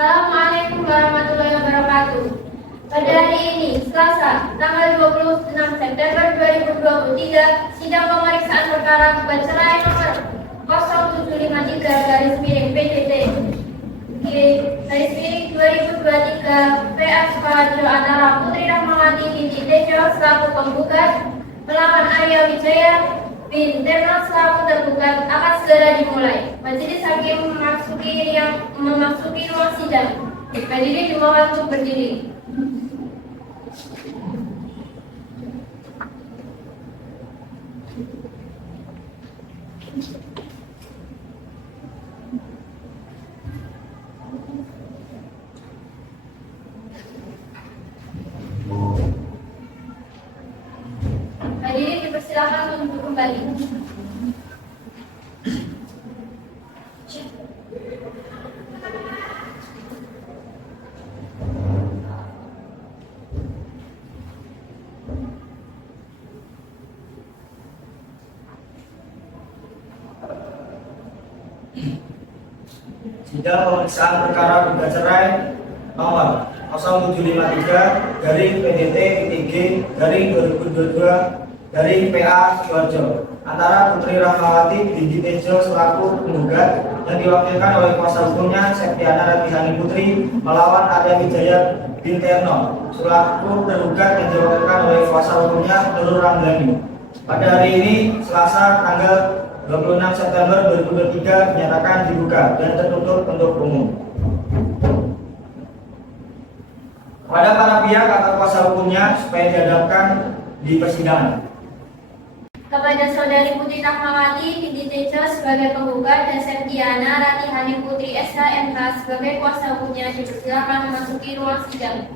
Assalamualaikum warahmatullahi wabarakatuh. Pada hari ini, Selasa, tanggal 26 September 2023, sidang pemeriksaan perkara gugat cerai nomor 0753/PDT/2023 PA Sukoharjo antara Putri Rahmawati binti Tejo selaku penggugat melawan Arya Wijaya bin Terno selaku tergugat akan segera dimulai. Majelis hakim memasuki ruang sidang. Hadirin dimohon untuk berdiri. Hadirin dipersilakan untuk kembali. Sidang pemeriksaan perkara gugat cerai nomor 0753/PDT/G/2022 PA antara Putri Rahmawati binti Tejo selaku penggugat yang diwakilkan oleh kuasa hukumnya Septiana Ratihani Putri melawan Arya Wijaya bin Terno selaku tergugat yang diwakilkan oleh kuasa hukumnya Nurul Ramdhani. Pada hari ini Selasa tanggal 26 September 2023 dinyatakan dibuka dan tertutup untuk umum. Kepada para pihak atau kuasa hukumnya supaya dihadapkan di persidangan. Kepada Saudari Putri Rahmawati binti Tejo sebagai penggugat dan Septiana Ratihani Putri SHMH sebagai kuasa hukumnya dipersilakan memasuki ruang sidang.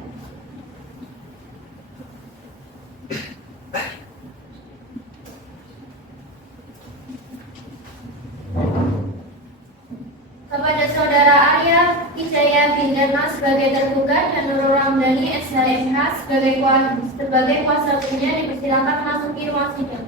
Kepada Saudara Arya Wijaya bin Terno sebagai tergugat dan Nurul Ramdhani SHMH sebagai kuasa hukumnya dipersilakan memasuki ruang sidang.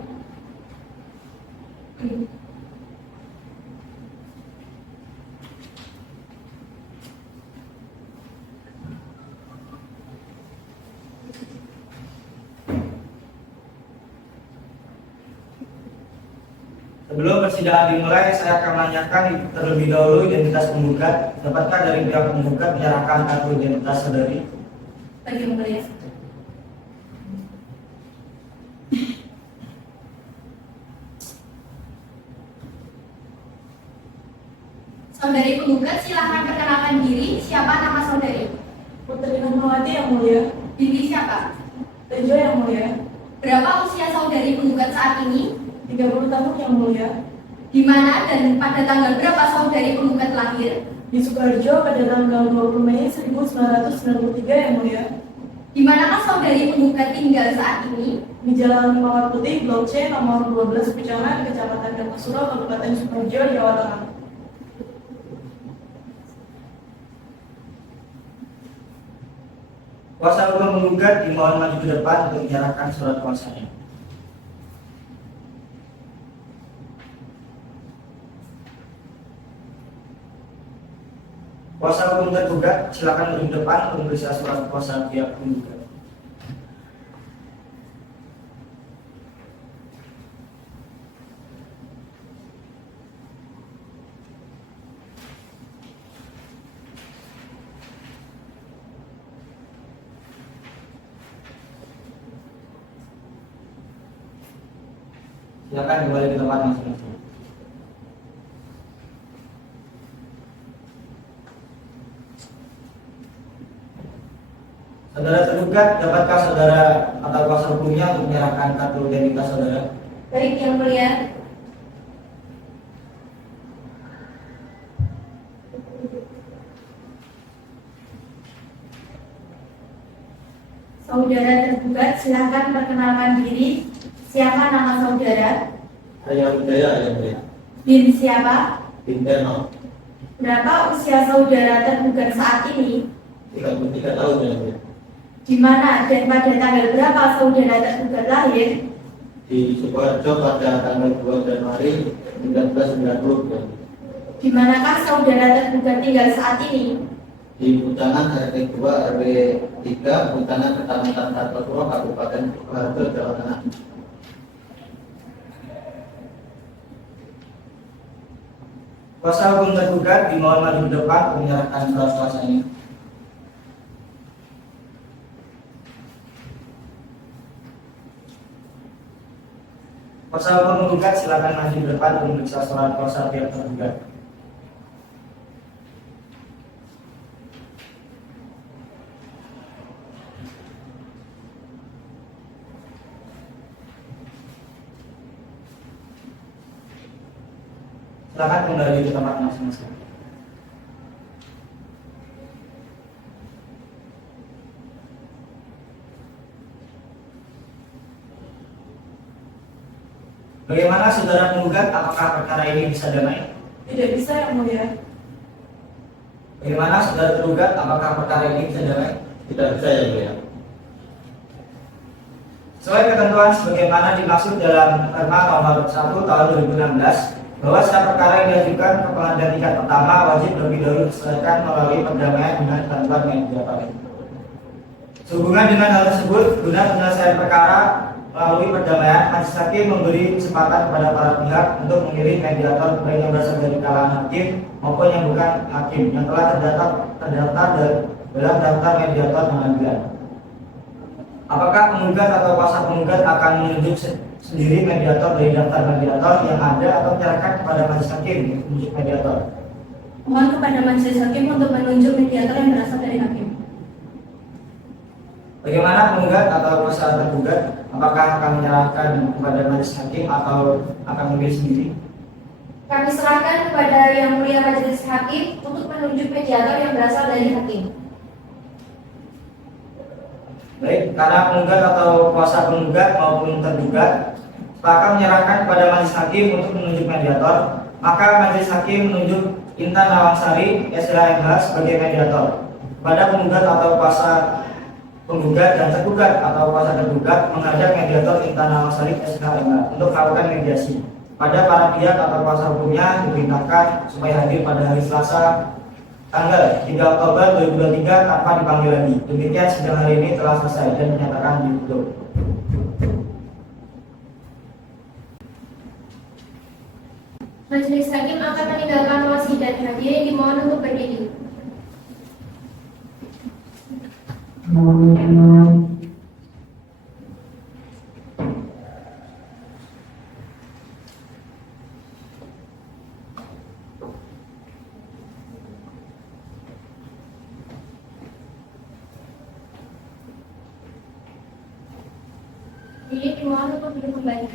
Sebelum persidangan dimulai, saya akan menanyakan terlebih dahulu identitas penggugat. Dapatkah dari pihak penggugat menyerahkan kartu identitas saudari? Bagi mulia. Saudari penggugat, silahkan perkenalkan diri. Siapa nama saudari? Putri Rahmawati yang mulia. Binti siapa? Tejo yang mulia. Berapa usia saudari penggugat saat ini? 30 tahun yang mulia. Di mana dan pada tanggal berapa saudari penggugat lahir? Di Sukoharjo pada tanggal 20 Mei 1993 yang mulia. Di manakah saudari penggugat tinggal saat ini? Di Jalan Mawar Putih, Blok C, nomor 12 Pucangan, Kecamatan Kartosuro, Kabupaten Sukoharjo, Jawa Tengah. Kuasa hukum penggugat dimohon maju ke depan untuk menyerahkan surat kuasanya. Kuasa hukum tergugat silakan maju ke depan untuk memeriksa surat kuasa pihak penggugat. Silakan kembali ke tempat masing-masing. Saudara tergugat, dapatkah saudara atau kuasa hukumnya untuk menyerahkan kartu identitas saudara? Baik yang mulia. Saudara tergugat, silahkan perkenalkan diri. Siapa nama saudara? Arya Wijaya yang mulia. Bin siapa? Bin Terno. Berapa usia saudara tergugat saat ini? 33 tahun yang mulia. Di mana dan pada tanggal berapa saudara tergugat lahir? Di Sukoharjo pada tanggal 2 Januari 1990. Di manakah saudara tergugat tinggal saat ini? di Pucangan RT 2 RW 3 Pucangan Kecamatan Kartosuro Kabupaten Sidoarjo Jawa Tengah. Kuasa hukum tergugat dimohon maju ke depan untuk menyerahkan surat kuasanya. Kuasa hukum menggugat silakan maju ke depan untuk memeriksa surat kuasa pihak tergugat. Silakan kembali ke tempat masing-masing. Bagaimana saudara penggugat, apakah perkara ini bisa damai? Tidak bisa, Yang Mulia. Bagaimana saudara tergugat, apakah perkara ini bisa damai? Tidak bisa, Yang Mulia. Sesuai ketentuan sebagaimana dimaksud dalam Perma nomor 1 tahun 2016 bahwa setiap perkara yang diajukan ke pengadilan tingkat pertama wajib lebih dahulu diselesaikan melalui perdamaian dengan bantuan mediator. Sehubungan dengan hal tersebut, guna penyelesaian perkara melalui perdamaian, majelis hakim memberi kesempatan kepada para pihak untuk memilih mediator baik yang berasal dari kalangan hakim maupun yang bukan hakim yang telah terdaftar dalam daftar mediator pengadilan. Apakah penggugat atau kuasa penggugat akan menunjuk sendiri mediator dari daftar mediator yang ada atau menyerahkan kepada majelis hakim untuk menunjuk mediator? Mohon kepada majelis hakim untuk menunjuk mediator yang berasal dari hakim. Bagaimana penggugat atau kuasa tergugat, apakah akan menyerahkan kepada majelis hakim atau akan memilih sendiri? Kami serahkan kepada Yang Mulia Majelis Hakim untuk menunjuk mediator yang berasal dari hakim. Baik, karena penggugat atau kuasa penggugat maupun tergugat sepakat menyerahkan kepada majelis hakim untuk menunjuk mediator, maka majelis hakim menunjuk Intan Nawangsari SHMH sebagai mediator. Pada penggugat atau kuasa penggugat dan tergugat atau kuasa tergugat menghadap mediator Intan Nawangsari SHMH untuk melakukan mediasi. Pada para pihak atau kuasa hukumnya diperintahkan supaya hadir pada hari Selasa tanggal 3 Oktober 2023 tanpa dipanggil lagi. Demikian sidang hari ini telah selesai dan dinyatakan ditutup. Majelis hakim akan meninggalkan ruang sidang. Hadirin dimohon untuk berdiri. Hadirin dimohon untuk duduk kembali.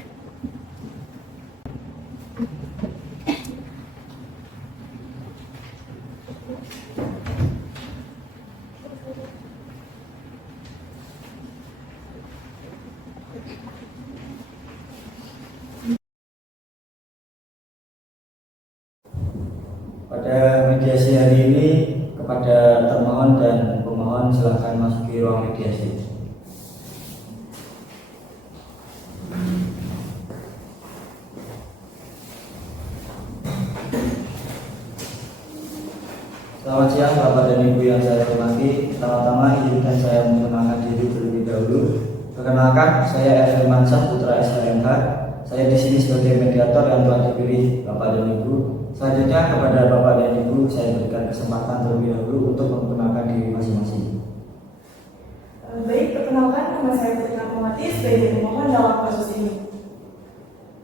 Pada mediasi hari ini kepada termohon dan pemohon silakan masuki ruang mediasi. Selamat siang Bapak dan Ibu yang saya hormati. Pertama-tama izinkan saya memperkenalkan diri terlebih dahulu. Perkenalkan, saya F. Mansyah Putra SHMH. Saya di sini sebagai mediator yang telah dipilih Bapak dan Ibu. Selanjutnya kepada Bapak dan Ibu saya berikan kesempatan terlebih dahulu untuk memperkenalkan diri masing-masing. Baik, perkenalkan nama saya Putri Rahmawati sebagai pemohon dalam kasus ini.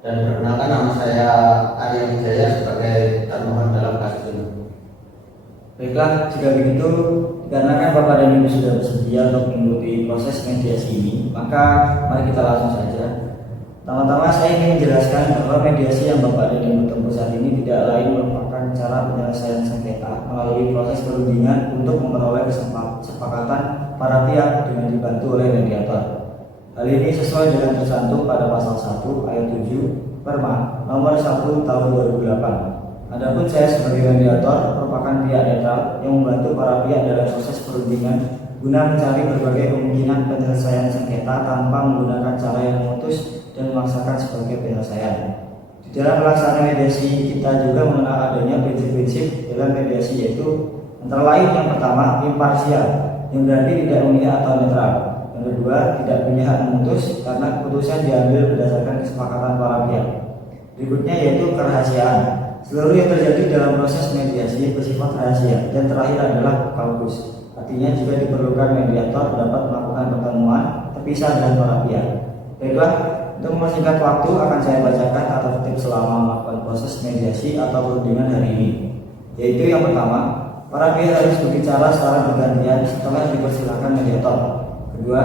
Dan perkenalkan nama saya Arya Wijaya sebagai termohon dalam kasus ini. Baiklah, jika begitu, dikarenakan Bapak dan Ibu sudah bersedia untuk mengikuti proses mediasi ini, maka mari kita langsung saja. Pertama-tama saya ingin menjelaskan bahwa mediasi yang Bapak dan Ibu tempuh saat ini tidak lain merupakan cara penyelesaian sengketa melalui proses perundingan untuk memperoleh kesepakatan para pihak dengan dibantu oleh mediator. Hal ini sesuai dengan tercantum pada pasal 1 ayat 7 Perma nomor 1 tahun 2008. Adapun saya sebagai mediator merupakan pihak netral yang membantu para pihak dalam proses perundingan guna mencari berbagai kemungkinan penyelesaian sengketa tanpa menggunakan cara yang memutus dan memaksakan sebagai penyelesaian. Di dalam pelaksanaan mediasi kita juga mengenal adanya prinsip-prinsip dalam mediasi, yaitu Antara lain yang pertama, imparsial, yang berarti tidak memihak atau netral. Yang kedua, tidak punya hak memutus karena keputusan diambil berdasarkan kesepakatan para pihak. Berikutnya yaitu kerahasiaan. Seluruh yang terjadi dalam proses mediasi bersifat rahasia. Dan terakhir adalah kaukus. Artinya jika diperlukan mediator dapat melakukan pertemuan terpisah dengan para pihak. Baiklah, untuk mempersingkat waktu akan saya bacakan tata tertib selama melakukan proses mediasi atau perundingan hari ini. Yaitu yang pertama, para pihak harus berbicara secara bergantian setelah dipersilakan mediator. Kedua,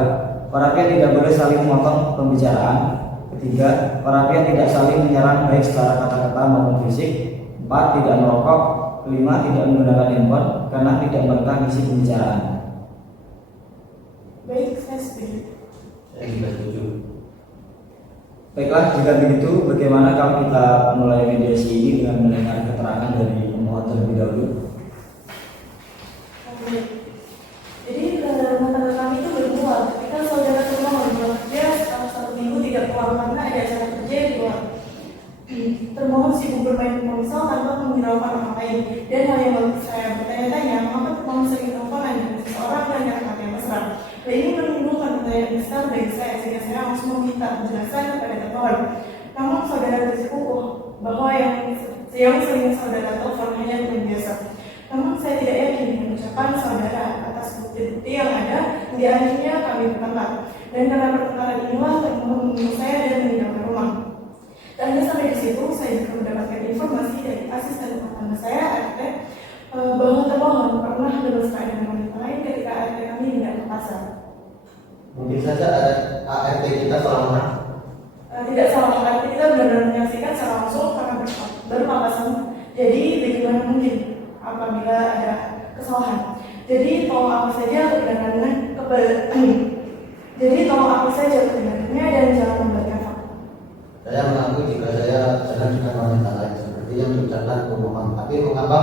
para pihak tidak boleh saling memotong pembicaraan. Ketiga, para pihak tidak saling menyerang baik secara kata-kata maupun fisik. Empat, tidak merokok. Kelima, tidak menggunakan handphone karena tidak merekam isi pembicaraan. Baik, saya setuju. Saya juga setuju. Baiklah, jika begitu, bagaimana kalau kita mulai mediasi ini dengan mendengar keterangan dari pemohon terlebih dahulu? Jadi rumah tangga kami itu bermula ketika saudara termohon bekerja setelah 1 minggu tidak keluar karena ada acara kerja di luar. Termohon sibuk bermain ponsel tanpa menghiraukan orang lain. Dan hal yang membuat saya bertanya-tanya, mengapa termohon sering teleponan dengan seseorang dan kata-kata yang mesra. Dan ini menimbulkan pertanyaan besar bagi saya sehingga saya langsung meminta penjelasan kepada termohon. Namun saudara bersikukuh bahwa yang sering saudara telepon hanya dengan biasa. Namun saya tidak yakin dengan ucapan saudara atas bukti-bukti yang ada hingga akhirnya kami bertengkar. Dan karena pertengkaran inilah termohon membunuh saya dan meninggalkan rumah. Dan sampai di situ saya juga mendapatkan informasi dari asisten rumah tangga saya RT bahwa termohon pernah bermesra dengan wanita lain ketika RT kami tidak ke pasar. Mungkin saja ART kita salah orang. Tidak salah, RT kita benar-benar menyaksikan secara langsung karena berpapasan. Jadi bagaimana mungkin apabila ada kesalahan? Jadi tolong apa saja kebenarannya dan jangan membuatkan fakta. Saya mengaku jika saya jalan dengan wanita lain seperti yang diucapkan pemohon. Tapi mengapa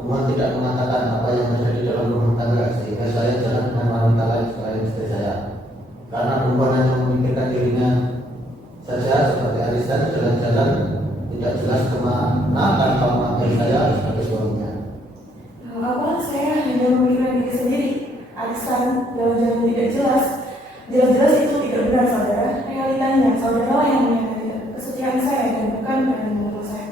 pemohon tidak mengatakan apa yang terjadi dalam rumah tangga sehingga saya jalan dengan wanita lain selain istri saya? Karena perempuan hanya memikirkan dirinya saja seperti arisan jalan-jalan tidak jelas kemana tanpa mengakui saya sebagai suaminya. Awal saya hanya memikirkan diri sendiri. Arisan jalan-jalan tidak jelas. Jelas-jelas itu tidak benar saudara. Realitanya saudara yang menyakiti kesetiaan saya dan bukan dengan menurut saya.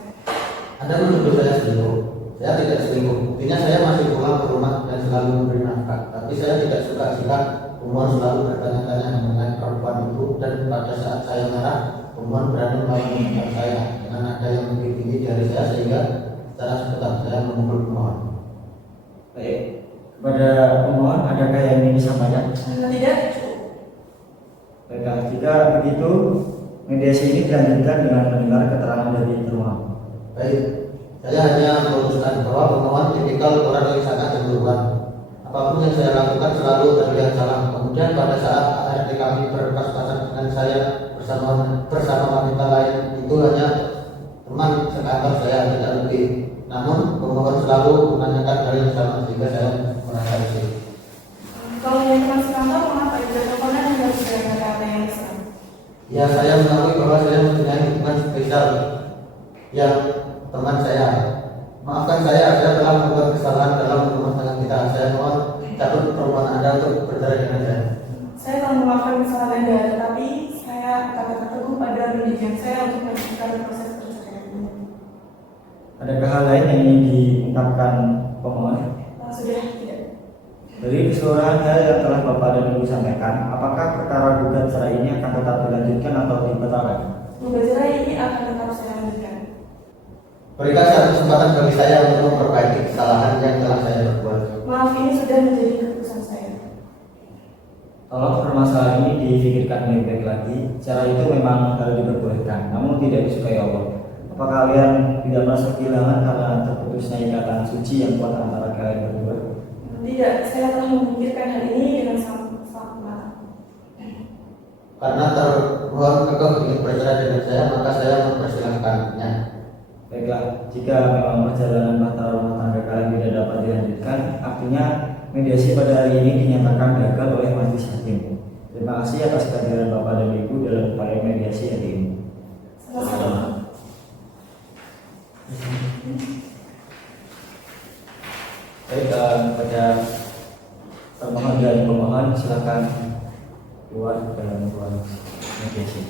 Anda menuduh saya selingkuh. Saya tidak selingkuh. Buktinya saya masih pulang ke rumah dan selalu memberi nafkah. Tapi saya tidak suka jika pemohon selalu bertanya-tanya mengenai perempuan itu dan pada saat saya marah, pemohon berani melawan saya dengan nada yang lebih tinggi dari saya sehingga secara spontan saya memukul pemohon. Baik, kepada pemohon adakah yang ingin disampaikan? Tidak. Baiklah, jika begitu mediasi ini dilanjutkan dengan mendengar keterangan dari termohon. Baik, saya hanya memutuskan bahwa pemohon tipikal orang yang sangat cemburuan. Apapun yang saya lakukan selalu terlihat salah. Kemudian pada saat ART kami berpas-pasan dengan saya bersama wanita lain, itu hanya teman sekantor saya, tidak lebih. Namun pemohon selalu menanyakan hal yang sama sehingga saya merasa risih. Kalau yang teman sekantor, mengapa tidak teleponan dan harus dengan kata-kata yang mesra? Ya, saya mengakui bahwa saya mempunyai hubungan spesial yang teman saya. Maafkan saya telah membuat kesalahan dalam rumah tangga kita. Saya mohon cabut permohonan Anda untuk bercerai dengan saya. Saya telah memaafkan kesalahan Anda, tetapi saya katakan teguh pada pendidikan saya untuk melanjutkan proses perceraian ini. Adakah hal lain yang ingin diungkapkan pemohon? Sudah tidak. Dari keseluruhan hal yang telah Bapak dan Ibu sampaikan, apakah perkara gugat cerai ini akan tetap dilanjutkan atau dibatalkan? Gugat cerai ini akan tetap saya lanjutkan. Berikan satu kesempatan bagi saya untuk memperbaiki kesalahan yang telah saya perbuat. Maaf, ini sudah menjadi keputusan saya. Tolong permasalahan ini dipikirkan baik-baik lagi. Cara itu memang harus diperbolehkan, namun tidak disukai Allah. Apa kalian tidak merasa kehilangan karena terputusnya ikatan suci yang kuat antara kalian berdua? Tidak, saya telah memikirkan hal ini dengan sangat matang. Karena termohon kekeh ingin bercerai dengan saya, maka saya mempersilahkannya. Baiklah, jika memang perjalanan bahtera rumah tangga kalian tidak dapat dilanjutkan, artinya mediasi pada hari ini dinyatakan gagal oleh majelis hakim. Terima kasih atas kehadiran Bapak dan Ibu dalam upaya mediasi hari ini. Sama-sama. Baik, pada termohon dan pemohon silakan keluar dalam ruang mediasi.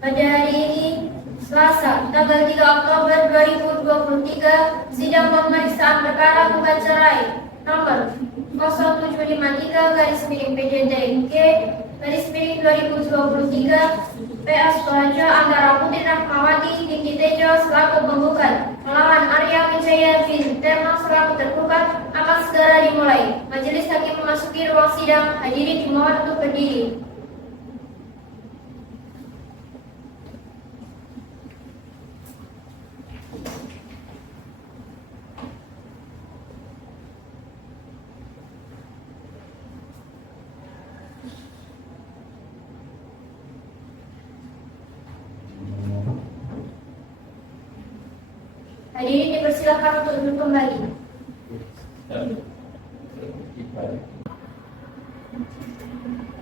Pada hari ini, Selasa, tanggal 3 Oktober 2023, sidang pemeriksaan perkara gugat cerai nomor 0753-PJDG-2023 PA Sukoharjo antara Putri Rahmawati binti Tejo selaku penggugat melawan Arya Wijaya bin Terno selaku tergugat akan segera dimulai. Majelis hakim memasuki ruang sidang. Hadirin dimohon untuk berdiri. Hadirin dipersilakan untuk duduk kembali.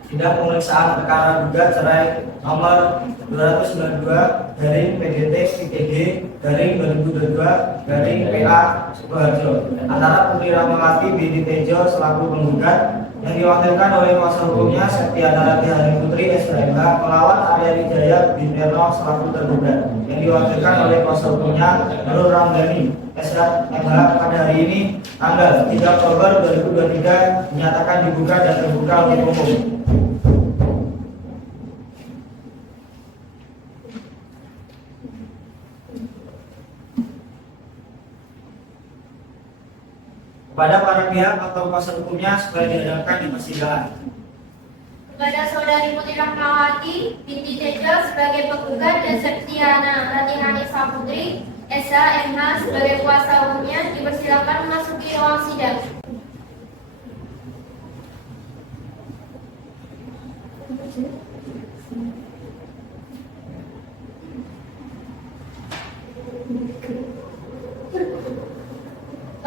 Sidang pemeriksaan perkara gugat cerai nomor 292/PDT-PG/2022/PA Sukoharjo antara Putri Rahmawati binti Tejo selaku penggugat yang diwakilkan oleh kuasa hukumnya Septiana Ratihani Putri SHMH melawan Arya Wijaya bin Terno selaku tergugat yang diwakilkan oleh kuasa hukumnya Nurul Ramdhani SHMH pada hari ini tanggal 3 Oktober 2023 dinyatakan dibuka dan terbuka untuk umum. Kepada para pihak atau kuasa hukumnya supaya diadakan di persidangan. Kepada Saudari Putri Rahmawati binti Tejo sebagai penggugat dan Septiana Ratihani Saputri SHMH sebagai kuasa hukumnya dipersilakan memasuki ruang sidang.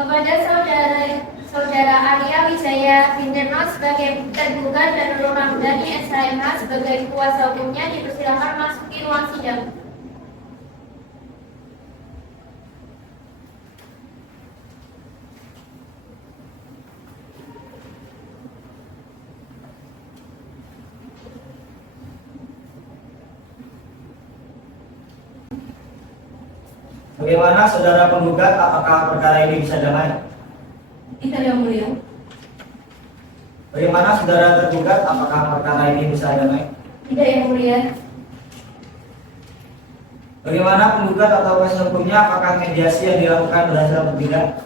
Kepada Saudara Arya Wijaya bin Terno sebagai tergugat dan Nurul Ramdhani SHMH sebagai kuasa hukumnya dipersilakan memasuki ruang sidang. Bagaimana saudara penggugat, apakah perkara ini bisa damai? Tidak, Yang Mulia. Bagaimana saudara tergugat, apakah perkara ini bisa damai? Tidak, Yang Mulia. Bagaimana penggugat atau kuasa hukumnya, apakah mediasi yang dilakukan berhasil atau tidak?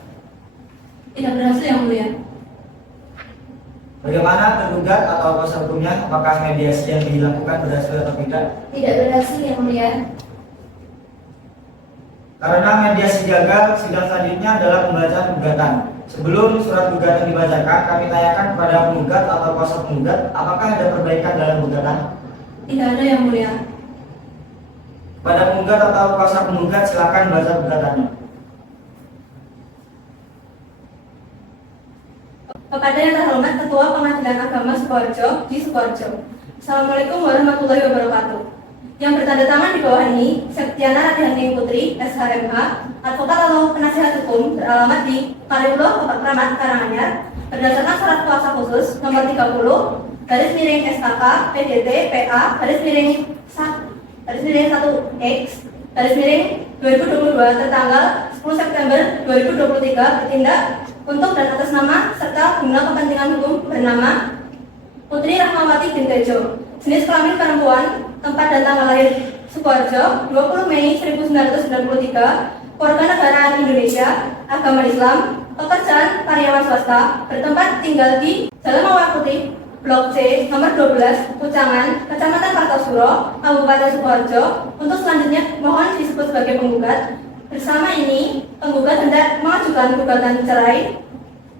Tidak berhasil, Yang Mulia. Bagaimana tergugat atau kuasa hukumnya, apakah mediasi yang dilakukan berhasil atau tidak? Tidak berhasil, Yang Mulia. Karena mediasi gagal, sidang selanjutnya adalah pembacaan gugatan. Sebelum surat gugatan dibacakan, kami tanyakan kepada penggugat atau kuasa penggugat, apakah ada perbaikan dalam gugatan? Tidak ada, Yang Mulia. Pada penggugat atau kuasa penggugat, silakan baca gugatannya. Kepada yang terhormat Ketua Pengadilan Agama Sukoharjo di Sukoharjo. Assalamualaikum warahmatullahi wabarakatuh. Yang bertanda tangan di bawah ini, Septiana Ratihani Putri, SHMH, advokat atau penasihat hukum beralamat di Kaliulo, Bapak Kramat, Karanganyar, berdasarkan surat kuasa khusus nomor 30 SKK PDT PA /1X 2022 tertanggal 10 September 2023 bertindak untuk dan atas nama serta guna kepentingan hukum bernama Putri Rahmawati bin Tejo, jenis kelamin perempuan, tempat dan tanggal lahir Sukoharjo 20 Mei 1993, warga negara Indonesia, agama Islam, pekerjaan karyawan swasta, bertempat tinggal di Jalan Mawar Putih, Blok C, nomor 12, Pucangan, Kecamatan Kartosuro, Kabupaten Sukoharjo. Untuk selanjutnya mohon disebut sebagai penggugat. Bersama ini, penggugat hendak mengajukan gugatan cerai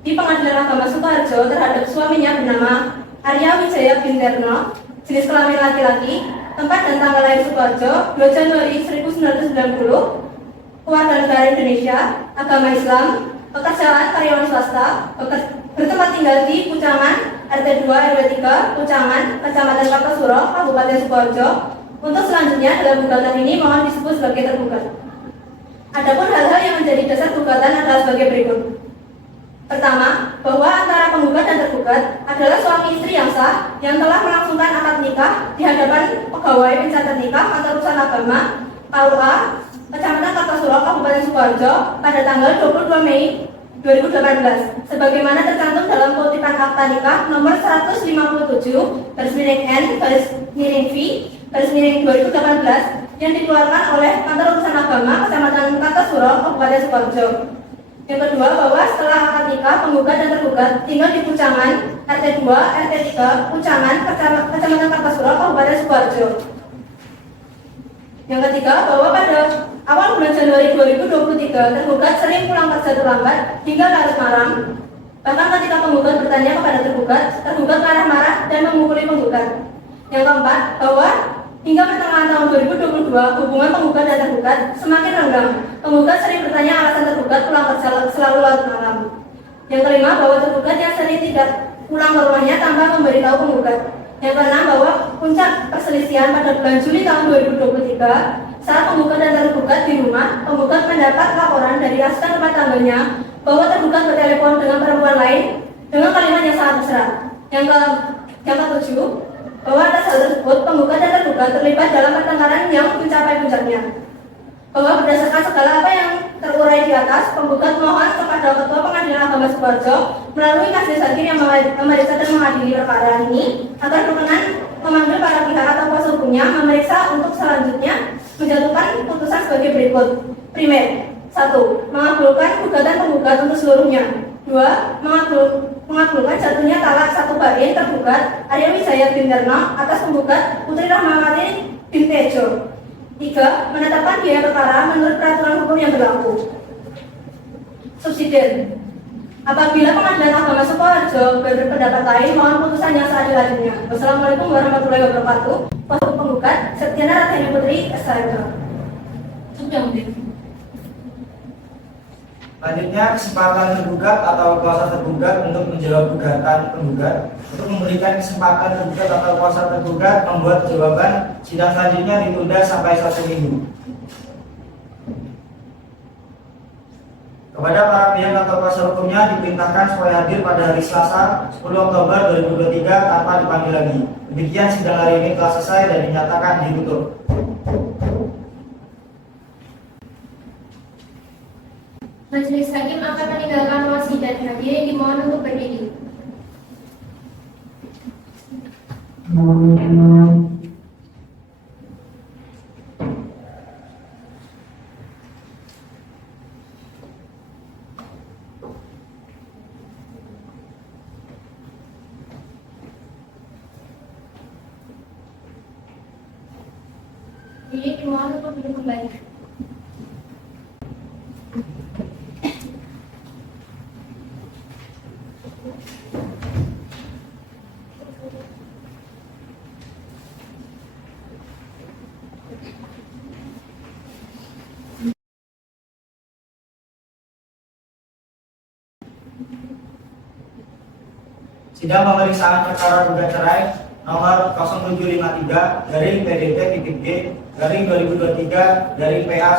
di Pengadilan Agama Sukoharjo terhadap suaminya bernama Arya Wijaya bin Terno, jenis kelamin laki-laki, tempat dan tanggal lahir Sukoharjo 2 Januari 1990, keluarga negara Indonesia, agama Islam, pekerjaan karyawan swasta, bertempat tinggal di Pucangan, RT 2 RW 3, Pucangan, Kecamatan Kartosuro, Kabupaten Sukoharjo. Untuk selanjutnya dalam gugatan ini mohon disebut sebagai tergugat. Adapun hal-hal yang menjadi dasar gugatan adalah sebagai berikut. Pertama, bahwa antara penggugat dan tergugat adalah suami istri yang sah yang telah melangsungkan akad nikah di hadapan pegawai pencatat nikah Kantor Urusan Agama KUA Kecamatan Kartosuro, Kabupaten Sukoharjo pada tanggal 22 Mei 2018 sebagaimana tercantum dalam kutipan akta nikah nomor 157/N/V/2018 yang dikeluarkan oleh Kantor Urusan Agama Kecamatan Kartosuro, Kabupaten Sukoharjo. Yang kedua, bahwa setelah akad nikah penggugat dan tergugat tinggal di Pucangan, RT 2, RT 3, Pucangan, Kecamatan Kartosuro, Kabupaten Sukoharjo. Yang ketiga, bahwa pada awal bulan Januari 2023 tergugat sering pulang kerja terlambat hingga larut malam. Bahkan ketika penggugat bertanya kepada tergugat marah-marah dan memukuli penggugat. Yang keempat, bahwa hingga pertengahan tahun 2022 hubungan penggugat dan tergugat semakin renggang. Penggugat sering bertanya alasan tergugat pulang kerja selalu larut malam. Yang kelima, bahwa tergugat yang sering tidak pulang ke rumahnya tanpa memberitahu penggugat. Yang keenam, bahwa puncak perselisihan pada bulan Juli tahun 2023 saat penggugat dan tergugat di rumah, penggugat mendapat laporan dari asisten rumah tangganya bahwa tergugat bertelepon dengan perempuan lain dengan kalimat yang sangat mesra. Yang ketujuh, bahwa atas hal tersebut penggugat dan tergugat terlibat dalam pertengkaran yang mencapai puncaknya. Bahwa berdasarkan segala apa yang terurai di atas, penggugat mohon kepada Ketua Pengadilan Agama Sukoharjo melalui majelis hakim yang memeriksa dan mengadili perkara ini agar berkenan memanggil para pihak atau kuasa hukumnya memeriksa untuk selanjutnya menjatuhkan putusan sebagai berikut. Primer, 1. Mengabulkan gugatan penggugat untuk seluruhnya. 2. Mengabulkan jatuhnya talak 1 bain tergugat Arya Wijaya bin Terno atas penggugat Putri Rahmawati bin Tejo. 3. Menetapkan biaya perkara menurut peraturan hukum yang berlaku. Subsidiar. Apabila Pengadilan Agama Sukoharjo berpendapat lain, mohon putusan yang seadil-adilnya. Wassalamualaikum warahmatullahi wabarakatuh. Kuasa penggugat Septiana Radhani Putri SHMH. Selanjutnya, kesempatan tergugat atau kuasa tergugat untuk menjawab gugatan penggugat. Untuk memberikan kesempatan tergugat atau kuasa tergugat membuat jawaban, sidang selanjutnya ditunda sampai 1 minggu. Kepada para pihak atau kuasa hukumnya diperintahkan supaya hadir pada hari Selasa 10 Oktober 2023 tanpa dipanggil lagi. Demikian sidang hari ini telah selesai dan dinyatakan ditutup. Majelis hakim akan meninggalkan ruang sidang. Hadirin dimohon untuk berdiri. Hadirin dimohon untuk duduk kembali. Sidang pemeriksaan perkara gugat cerai nomor 0753-PDT-G-2023 PA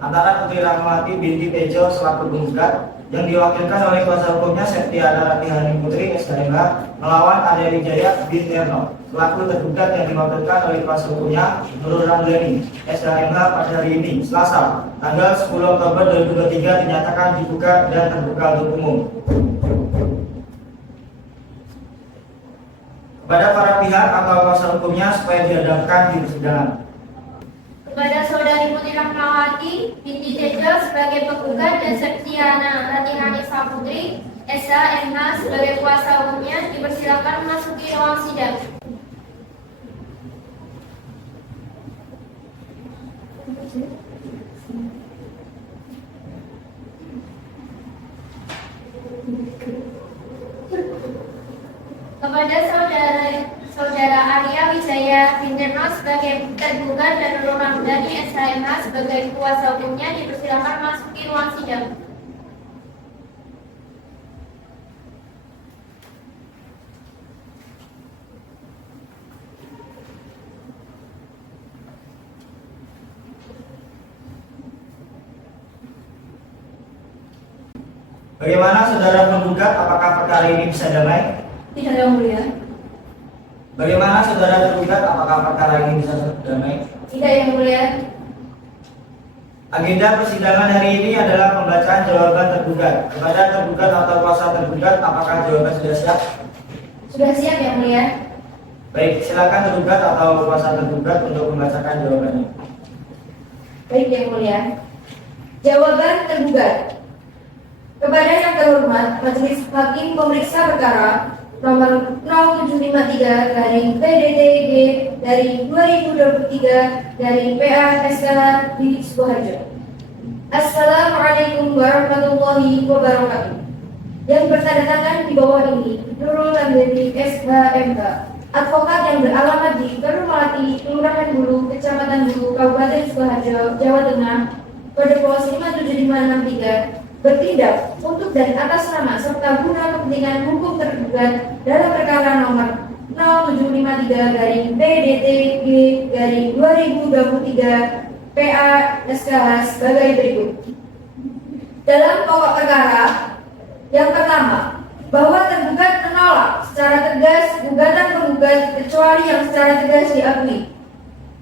antara Putri Rahmawati binti Tejo selaku penggugat yang diwakilkan oleh kuasa hukumnya Septiana Radhani Putri SHMH melawan Arya Wijaya bin Terno selaku tergugat yang diwakilkan oleh kuasa hukumnya Nurul Ramdhani SHMH pada hari ini Selasa tanggal 10 Oktober 2023 dinyatakan dibuka dan terbuka untuk umum. Kepada para pihak atau kuasa hukumnya supaya dihadapkan di persidangan. Kepada Saudari Putri Rahmawati binti Tejo sebagai penggugat dan Septiana Radhani Putri SHMH sebagai kuasa hukumnya dipersilakan memasuki ruang sidang. Kepada Saudara Arya Wijaya bin Terno sebagai tergugat dan Nurul Ramdhani SHMH sebagai kuasa hukumnya dipersilakan memasuki ruang sidang. Bagaimana saudara penggugat, apakah perkara ini bisa damai? Tidak, Yang Mulia. Bagaimana saudara tergugat, apakah perkara ini bisa damai? Tidak, Yang Mulia. Agenda persidangan hari ini adalah pembacaan jawaban tergugat. Kepada tergugat atau kuasa tergugat, apakah jawaban sudah siap? Sudah siap, Yang Mulia. Baik, silakan tergugat atau kuasa tergugat untuk membacakan jawabannya. Baik, Yang Mulia. Jawaban tergugat. Kepada yang terhormat Majelis Hakim Pemeriksa Perkara nomor 0753 dari PDTG dari 2023 dari PA SK di Sukoharjo. Assalamualaikum warahmatullahi wabarakatuh. Yang bertanda tangan di bawah ini Nurul Ramdhani SHMK, advokat yang beralamat di Perumawati, Kelurahan Bulu, Kecamatan Bulu, Kabupaten Sukoharjo, Jawa Tengah, kode pos 57563, bertindak untuk dan atas nama serta guna kepentingan hukum tergugat dalam perkara nomor 0753 garing PDTG garing 2023 PA SKH sebagai berikut. Dalam pokok perkara, yang pertama, bahwa tergugat menolak secara tegas gugatan penggugat kecuali yang secara tegas diakui.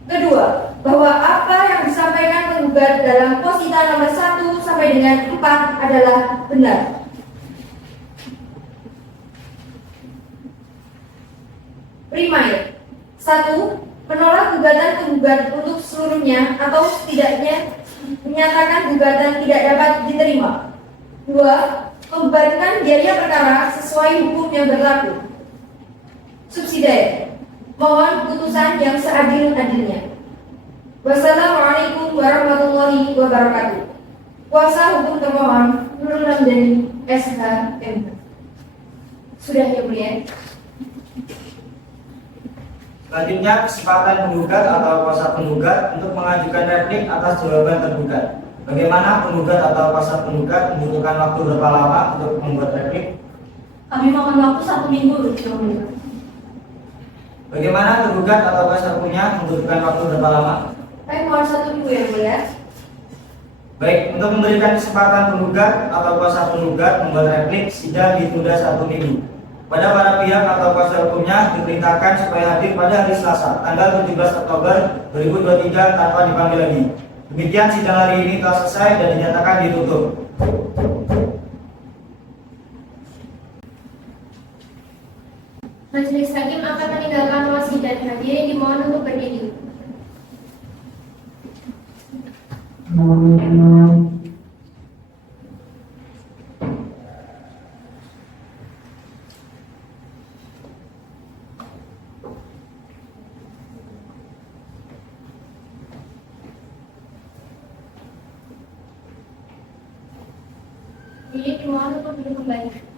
Kedua, bahwa apa yang disampaikan penggugat dalam posita nomor 1 sampai dengan 4 adalah benar. Primair 1. Menolak gugatan penggugat untuk seluruhnya atau setidaknya menyatakan gugatan tidak dapat diterima. 2. Membebankan biaya perkara sesuai hukum yang berlaku. Subsidiar, mohon putusan yang seadil-adilnya. Wassalamualaikum warahmatullahi wabarakatuh. Kuasa hukum termohon Nurul Ramdhani SHMK. Sudah, Yang Mulia. Selanjutnya, kesempatan penggugat atau kuasa penggugat untuk mengajukan replik atas jawaban tergugat. Bagaimana penggugat atau kuasa penggugat membutuhkan waktu berapa lama untuk membuat replik? Kami mohon waktu 1 minggu, Yang Mulia. Bagaimana tergugat atau kuasa hukumnya membutuhkan waktu berapa lama? Kami mohon 1 minggu, Yang Mulia. Baik, untuk memberikan kesempatan penggugat atau kuasa penggugat membuat replik, sidang ditunda 1 minggu. Pada para pihak atau kuasa hukumnya diperintahkan supaya hadir pada hari Selasa, tanggal 17 Oktober 2023 tanpa dipanggil lagi. Demikian sidang hari ini telah selesai dan dinyatakan ditutup. Majelis Hakim akan meninggalkan ruang sidang. Hadirin dimohon untuk berdiri. Hadirin dimohon untuk duduk kembali.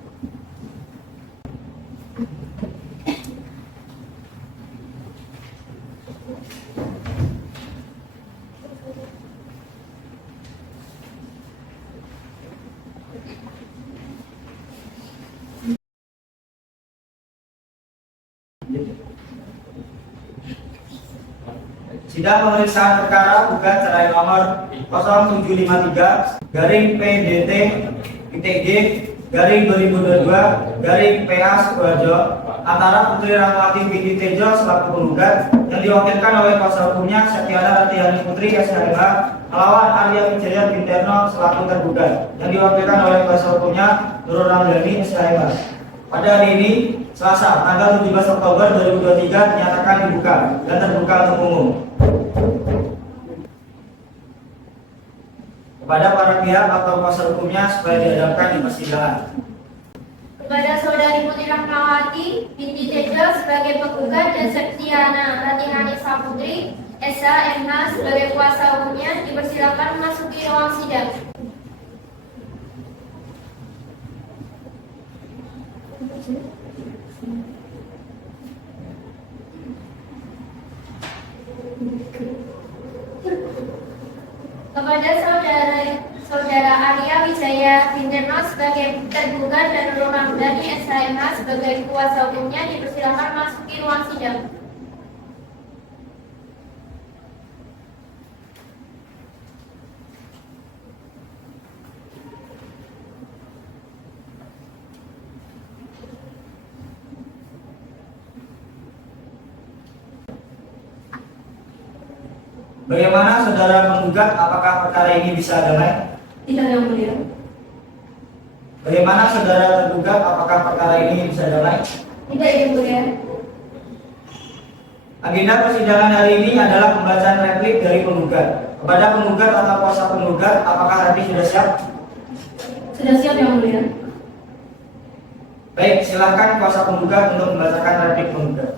Sidang pemeriksaan perkara gugat cerai nomor 0753 garing PDT PTG garing 2022 garing PA Sukoharjo antara Putri Rahmawati binti Tejo selaku penggugat yang diwakilkan oleh kuasa hukumnya Septiana Ratihani Putri SHMH melawan Arya Wijaya Binterno selaku tergugat yang diwakilkan oleh kuasa hukumnya Nurul Ramdhani SHMH. Pada hari ini, Selasa, tanggal 17 Oktober 2023 dinyatakan dibuka dan terbuka untuk umum. Kepada para pihak atau kuasa hukumnya supaya dihadapkan di persidangan. Kepada Saudari Putri Rahmawati binti Tejo sebagai penggugat dan Septiana Ratihani Saputri SHMH sebagai kuasa hukumnya dipersilakan memasuki ruang sidang. Kepada saudara Arya Wijaya Binterno sebagai tergugat dan Nurul Ramdhani SHMH sebagai kuasa hukumnya dipersilakan memasuki ruang sidang. Bagaimana saudara menggugat? Apakah perkara ini bisa damai? Tidak, Yang Mulia. Bagaimana saudara tergugat? Apakah perkara ini bisa damai? Tidak, Yang Mulia. Agenda persidangan hari ini adalah pembacaan replik dari penggugat. Kepada penggugat atau kuasa penggugat, apakah replik sudah siap? Sudah siap, Yang Mulia. Baik, silakan kuasa penggugat untuk membacakan replik penggugat.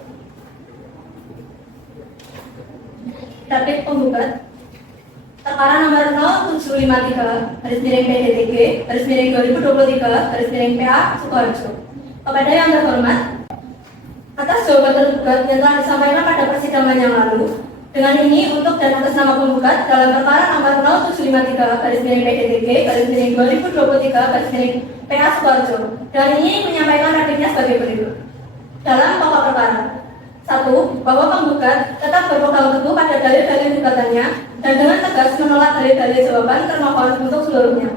Replik penggugat. Perkara nomor 0753/PDTG/2023/PA Sukoharjo. Kepada yang terhormat, atas jawaban tergugat yang telah disampaikan pada persidangan yang lalu, dengan ini untuk dan atas nama penggugat dalam perkara nomor 0753/PDTG/2023/PA Sukoharjo. Dan ini menyampaikan repliknya sebagai berikut. Dalam pokok perkara. 1. Bahwa penggugat tetap berpegang teguh pada dalil-dalil gugatannya dan dengan tegas menolak dalil-dalil jawaban termohon untuk seluruhnya.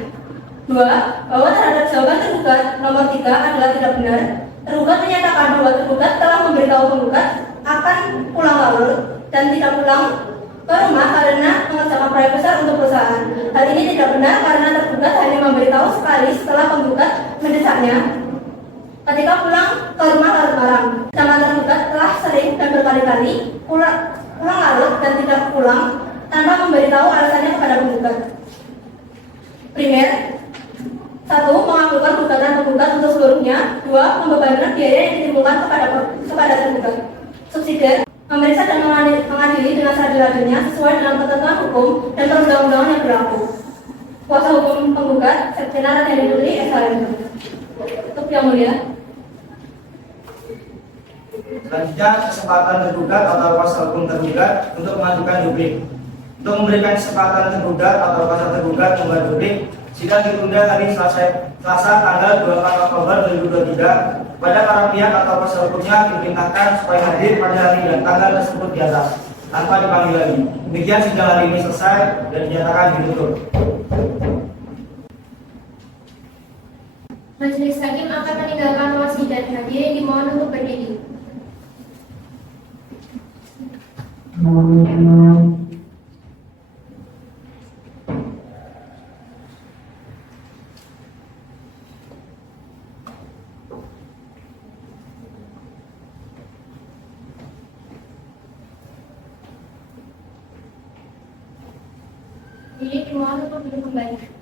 2. Bahwa terhadap jawaban tergugat nomor 3 adalah tidak benar. Tergugat menyatakan bahwa tergugat telah memberitahu penggugat akan pulang larut dan tidak pulang ke rumah karena mengerjakan proyek besar untuk perusahaan. Hal ini tidak benar karena tergugat hanya memberitahu sekali setelah penggugat mendesaknya ketika pulang ke rumah larut malam. Sedangkan tergugat telah sering dan berkali-kali pulang larut dan tidak pulang tanpa memberitahu alasannya kepada penggugat. Primer. 1. Mengabulkan gugatan penggugat untuk seluruhnya. 2. Membebankan biaya yang ditimbulkan kepada tergugat. Subsidiar. Memeriksa dan mengadili dengan seadil-adilnya sesuai dengan ketentuan hukum dan perundang-undangan yang berlaku. Kuasa hukum penggugat Septiana Radiani Putri SHM. Untuk Yang Mulia. Selanjutnya, kesempatan tergugat atau kuasa hukum tergugat untuk mengajukan duplik. Untuk memberikan kesempatan tergugat atau kuasa tergugat membuat duplik, sidang ditunda hari Selasa tanggal 24 Oktober 2023. Pada para pihak atau kuasa hukumnya diperintahkan supaya hadir pada hari dan tanggal tersebut di atas tanpa dipanggil lagi. Demikian sidang hari ini selesai dan dinyatakan ditutup. Majelis Hakim akan meninggalkan ruang sidang. Hadirin dimohon untuk berdiri. Hadirin dimohon untuk duduk kembali.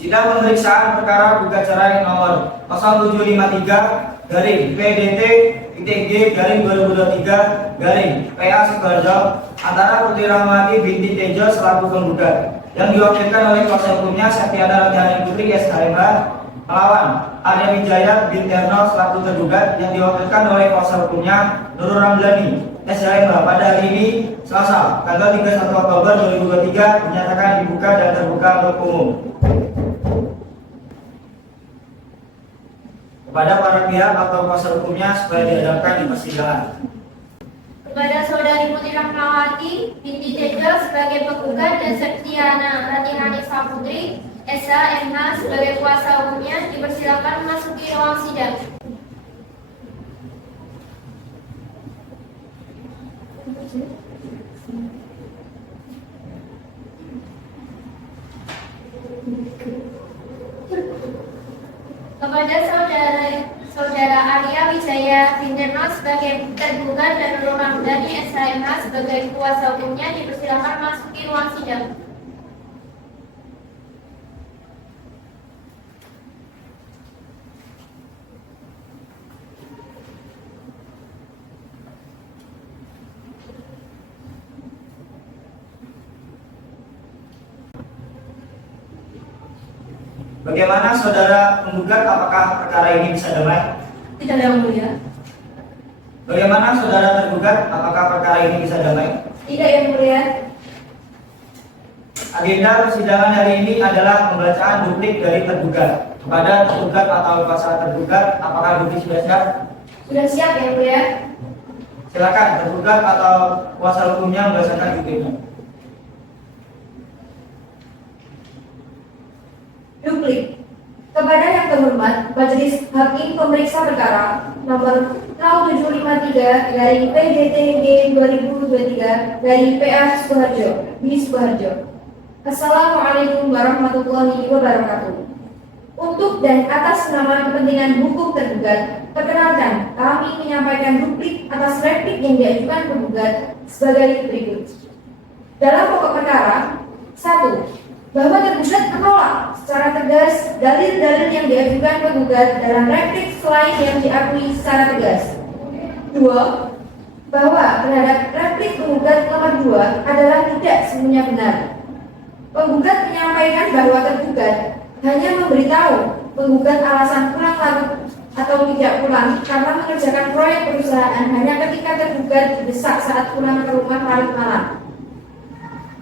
Sidang pemeriksaan perkara gugat cerai nomor 0753-PDT-G-2023-PA Sukoharjo antara Putri Rahmawati binti Tejo selaku penggugat yang diwakilkan oleh kuasa hukumnya Septiana Radiani Putri SHMH melawan Arya Wijaya bin Terno selaku tergugat yang diwakilkan oleh kuasa hukumnya Nurul Ramdhani SHMH pada hari ini Selasa tanggal 31 Oktober 2023 dinyatakan dibuka dan terbuka untuk umum. Kepada para pihak atau kuasa hukumnya supaya dihadapkan di persidangan. Kepada Saudari Putri Rahmawati binti Tejo sebagai penggugat dan Septiana Radiani Putri SHMH sebagai kuasa hukumnya dipersilakan memasuki ruang sidang. Kepada Saudara Arya Wijaya bin Terno sebagai tergugat dan Nurul Ramdhani SHMH sebagai kuasa hukumnya dipersilakan memasuki ruang sidang. Bagaimana saudara penggugat, apakah perkara ini bisa damai? Tidak, Yang Mulia. Bagaimana saudara tergugat, apakah perkara ini bisa damai? Tidak, Yang Mulia. Agenda persidangan hari ini adalah pembacaan duplik dari tergugat. Kepada tergugat atau kuasa tergugat, apakah duplik sudah siap? Sudah siap ya, Bu ya? Silakan tergugat atau kuasa hukumnya membacakan buktinya. Duplik. Kepada yang terhormat Majelis Hakim Pemeriksa Perkara nomor 0753/PJTG 2023/PA Sukoharjo, di Sukoharjo. Assalamualaikum warahmatullahi wabarakatuh. Untuk dan atas nama kepentingan hukum tergugat, perkenalkan kami menyampaikan duplik atas replik yang diajukan penggugat sebagai berikut. Dalam pokok perkara, 1. Bahwa tergugat menolak secara tegas dalil-dalil yang diajukan penggugat dalam replik selain yang diakui secara tegas. 2. Bahwa terhadap replik penggugat nomor 2 adalah tidak semuanya benar. Penggugat menyampaikan bahwa tergugat hanya memberitahu penggugat alasan pulang larut atau tidak pulang karena mengerjakan proyek perusahaan hanya ketika tergugat didesak saat pulang ke rumah larut malam.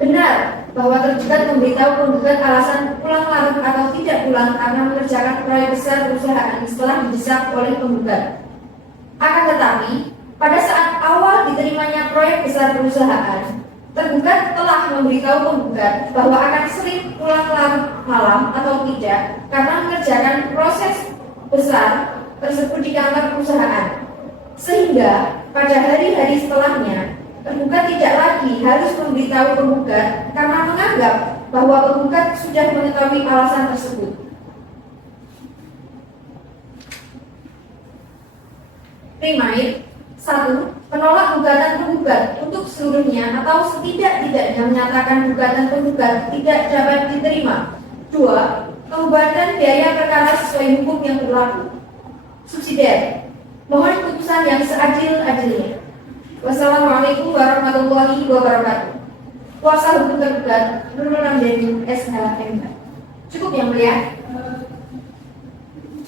Benar bahwa tergugat memberitahu penggugat alasan pulang larut atau tidak pulang karena mengerjakan proyek besar perusahaan setelah didesak oleh penggugat. Akan tetapi, pada saat awal diterimanya proyek besar perusahaan, tergugat telah memberitahu penggugat bahwa akan sering pulang larut malam atau tidak karena mengerjakan proses besar tersebut di kantor perusahaan. Sehingga pada hari-hari setelahnya, tergugat tidak lagi harus memberitahu penggugat karena menganggap bahwa penggugat sudah mengetahui alasan tersebut. Primair 1. Menolak gugatan penggugat untuk seluruhnya atau setidak-tidaknya menyatakan gugatan penggugat tidak dapat diterima. 2. Membebankan biaya perkara sesuai hukum yang berlaku. Subsidiar. Mohon putusan yang seadil-adilnya. Wassalamualaikum warahmatullahi wabarakatuh. Kuasa hukum tergugat Nurul Ramdhani SHMH. Cukup yang mulia.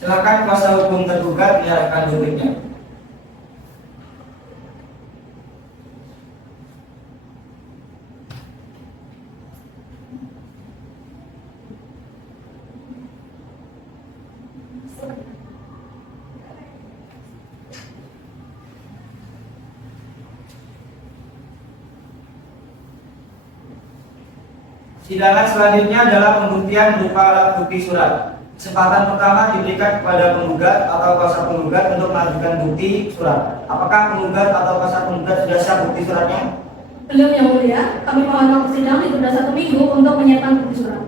Silakan kuasa hukum tergugat menyerahkan dupliknya. Sidangan selanjutnya adalah pembuktian berupa alat bukti surat. Kesempatan pertama diberikan kepada penggugat atau kuasa penggugat untuk mengajukan bukti surat. Apakah penggugat atau kuasa penggugat sudah siap bukti suratnya? Belum yang mulia, kami mohon waktu sidang ditunda 1 minggu untuk menyiapkan bukti surat.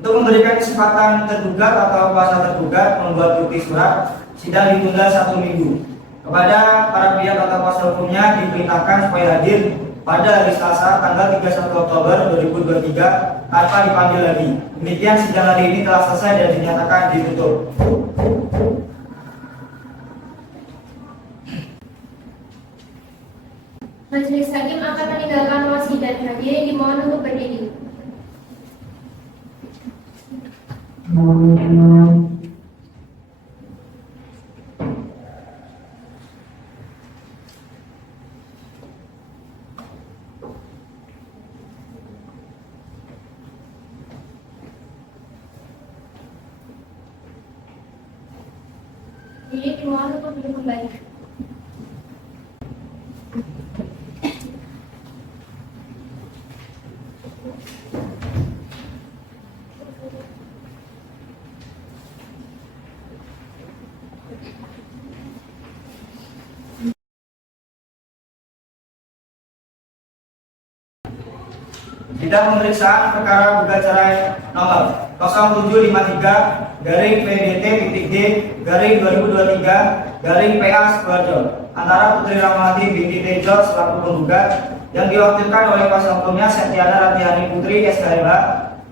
Untuk memberikan kesempatan tergugat atau kuasa tergugat membuat bukti surat, sidang ditunda 1 minggu. Kepada para pihak atau kuasa hukumnya diperintahkan supaya hadir pada hari Selasa tanggal 31 Oktober 2023 tanpa dipanggil lagi. Demikian sidang hari ini telah selesai dan dinyatakan ditutup. Majelis Hakim akan meninggalkan ruang sidang. Hadirin dimohon untuk berdiri. Jadi dimohon untuk duduk kembali. Sidang pemeriksaan perkara gugat cerai nomor 0753-PDT-D-2023-PA Sukoharjo antara Putri Rahmawati binti Tejo selaku penggugat yang diwakilkan oleh kuasa hukumnya Septiana Ratihani Putri SHMH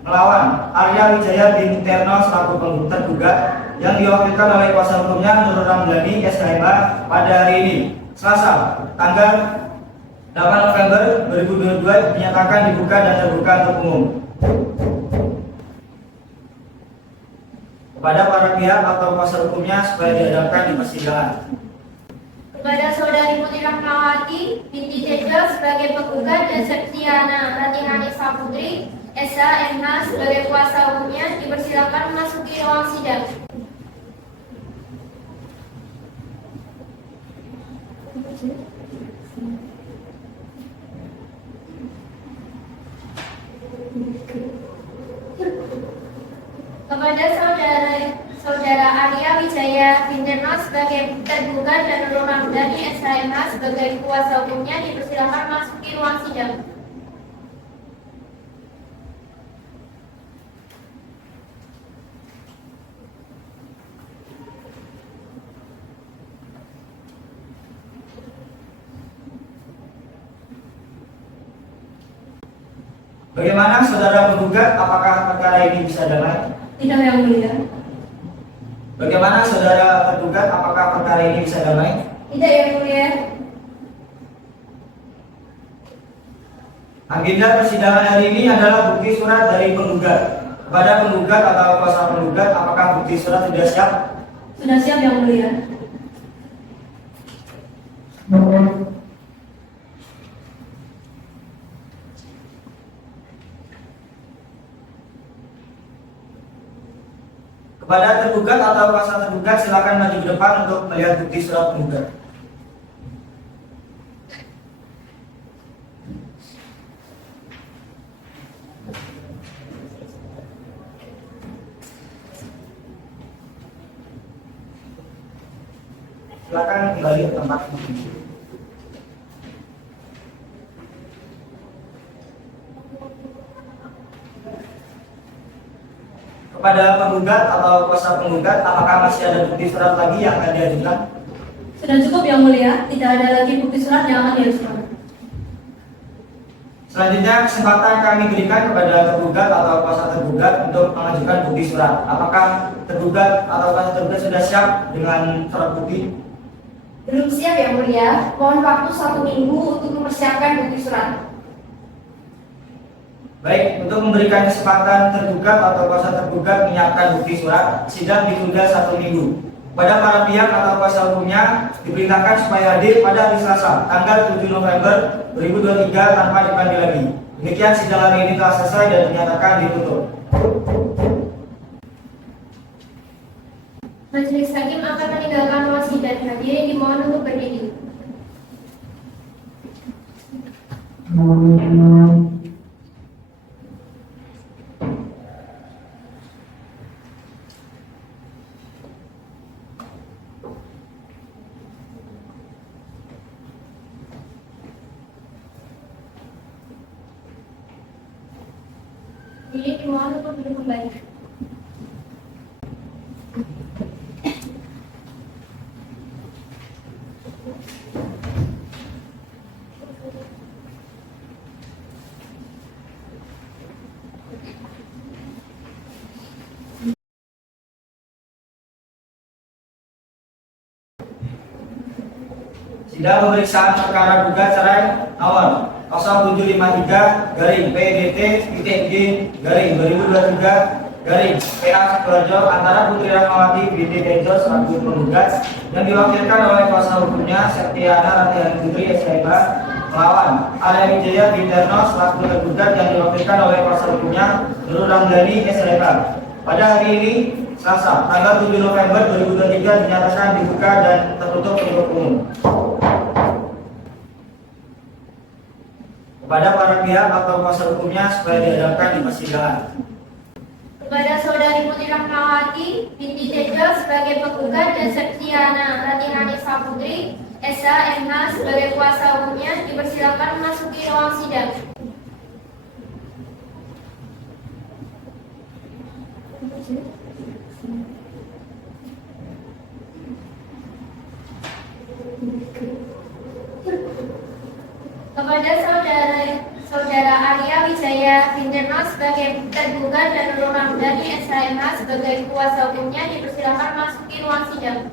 melawan Arya Wijaya bin Terno selaku tergugat yang diwakilkan oleh kuasa hukumnya Nurul Ramdhani SHMH pada hari ini Selasa tanggal 8 November 2022 dinyatakan dibuka dan terbuka untuk umum. Kepada para pihak atau kuasa hukumnya supaya dihadapkan di persidangan. Kepada Saudari Putri Rahmawati binti Tejo sebagai penggugat dan Septiana Ratihani Saputri SHMH sebagai kuasa hukumnya dipersilakan memasuki ruang sidang. Kepada saudara Arya Wijaya Winterno sebagai tergugat dan Nurul Ramdhani SHMH sebagai kuasa hukumnya dipersilakan masuki ruang sidang. Bagaimana saudara penggugat, apakah perkara ini bisa damai? Tidak, Yang Mulia. Bagaimana saudara tergugat, apakah perkara ini bisa damai? Tidak, Yang Mulia. Agenda persidangan hari ini adalah bukti surat dari penggugat. Kepada penggugat atau kuasa penggugat, apakah bukti surat sudah siap? Sudah siap, Yang Mulia. Kepada tergugat atau kuasa tergugat, silakan maju ke depan untuk melihat bukti surat penggugat. Silakan kembali ke tempat. Kepada penggugat atau kuasa penggugat, apakah masih ada bukti surat lagi yang akan diajukan? Sudah cukup, Yang Mulia. Tidak ada lagi bukti surat yang akan diajukan. Selanjutnya kesempatan kami berikan kepada tergugat atau kuasa tergugat untuk mengajukan bukti surat. Apakah tergugat atau kuasa tergugat sudah siap dengan surat bukti? Belum siap, Yang Mulia. Mohon waktu 1 minggu untuk mempersiapkan bukti surat. Baik, untuk memberikan kesempatan tergugat atau kuasa tergugat menyiapkan bukti surat, sidang ditunda 1 minggu. Pada para pihak atau kuasa hukumnya diperintahkan supaya hadir pada hari Selasa, tanggal 7 November 2023 tanpa dipanggil lagi. Demikian sidang hari ini telah selesai dan dinyatakan ditutup. Majelis Hakim akan meninggalkan ruang sidang. Hadirin dimohon untuk berdiri. Hadirin dimohon untuk duduk kembali. Sidang pemeriksaan perkara gugat cerai nomor 0753-P-G-2023 Sidoarjo antara Putri Rahmawati binti Tejo selaku penggugat yang diwakilkan oleh kuasa hukumnya Septiana Ratihani Putri SHMH melawan Arya Wijaya Winterno selaku tergugat yang diwakilkan oleh kuasa hukumnya Nurul Ramdhani SHMH. Pada hari ini Selasa tanggal 7 November 2023 dinyatakan dibuka dan tertutup untuk umum. Kepada para pihak atau kuasa hukumnya supaya dihadapkan di persidangan. Kepada saudari Putri Rahmawati binti Tejo sebagai penggugat dan Septiana Ratihani Putri SHMH sebagai kuasa hukumnya dipersilakan memasuki ruang sidang. Kepada saudara Arya Wijaya Winterno sebagai tergugat dan Nurul Ramdhani SHMH sebagai kuasa hukumnya dipersilakan masuki ruang sidang.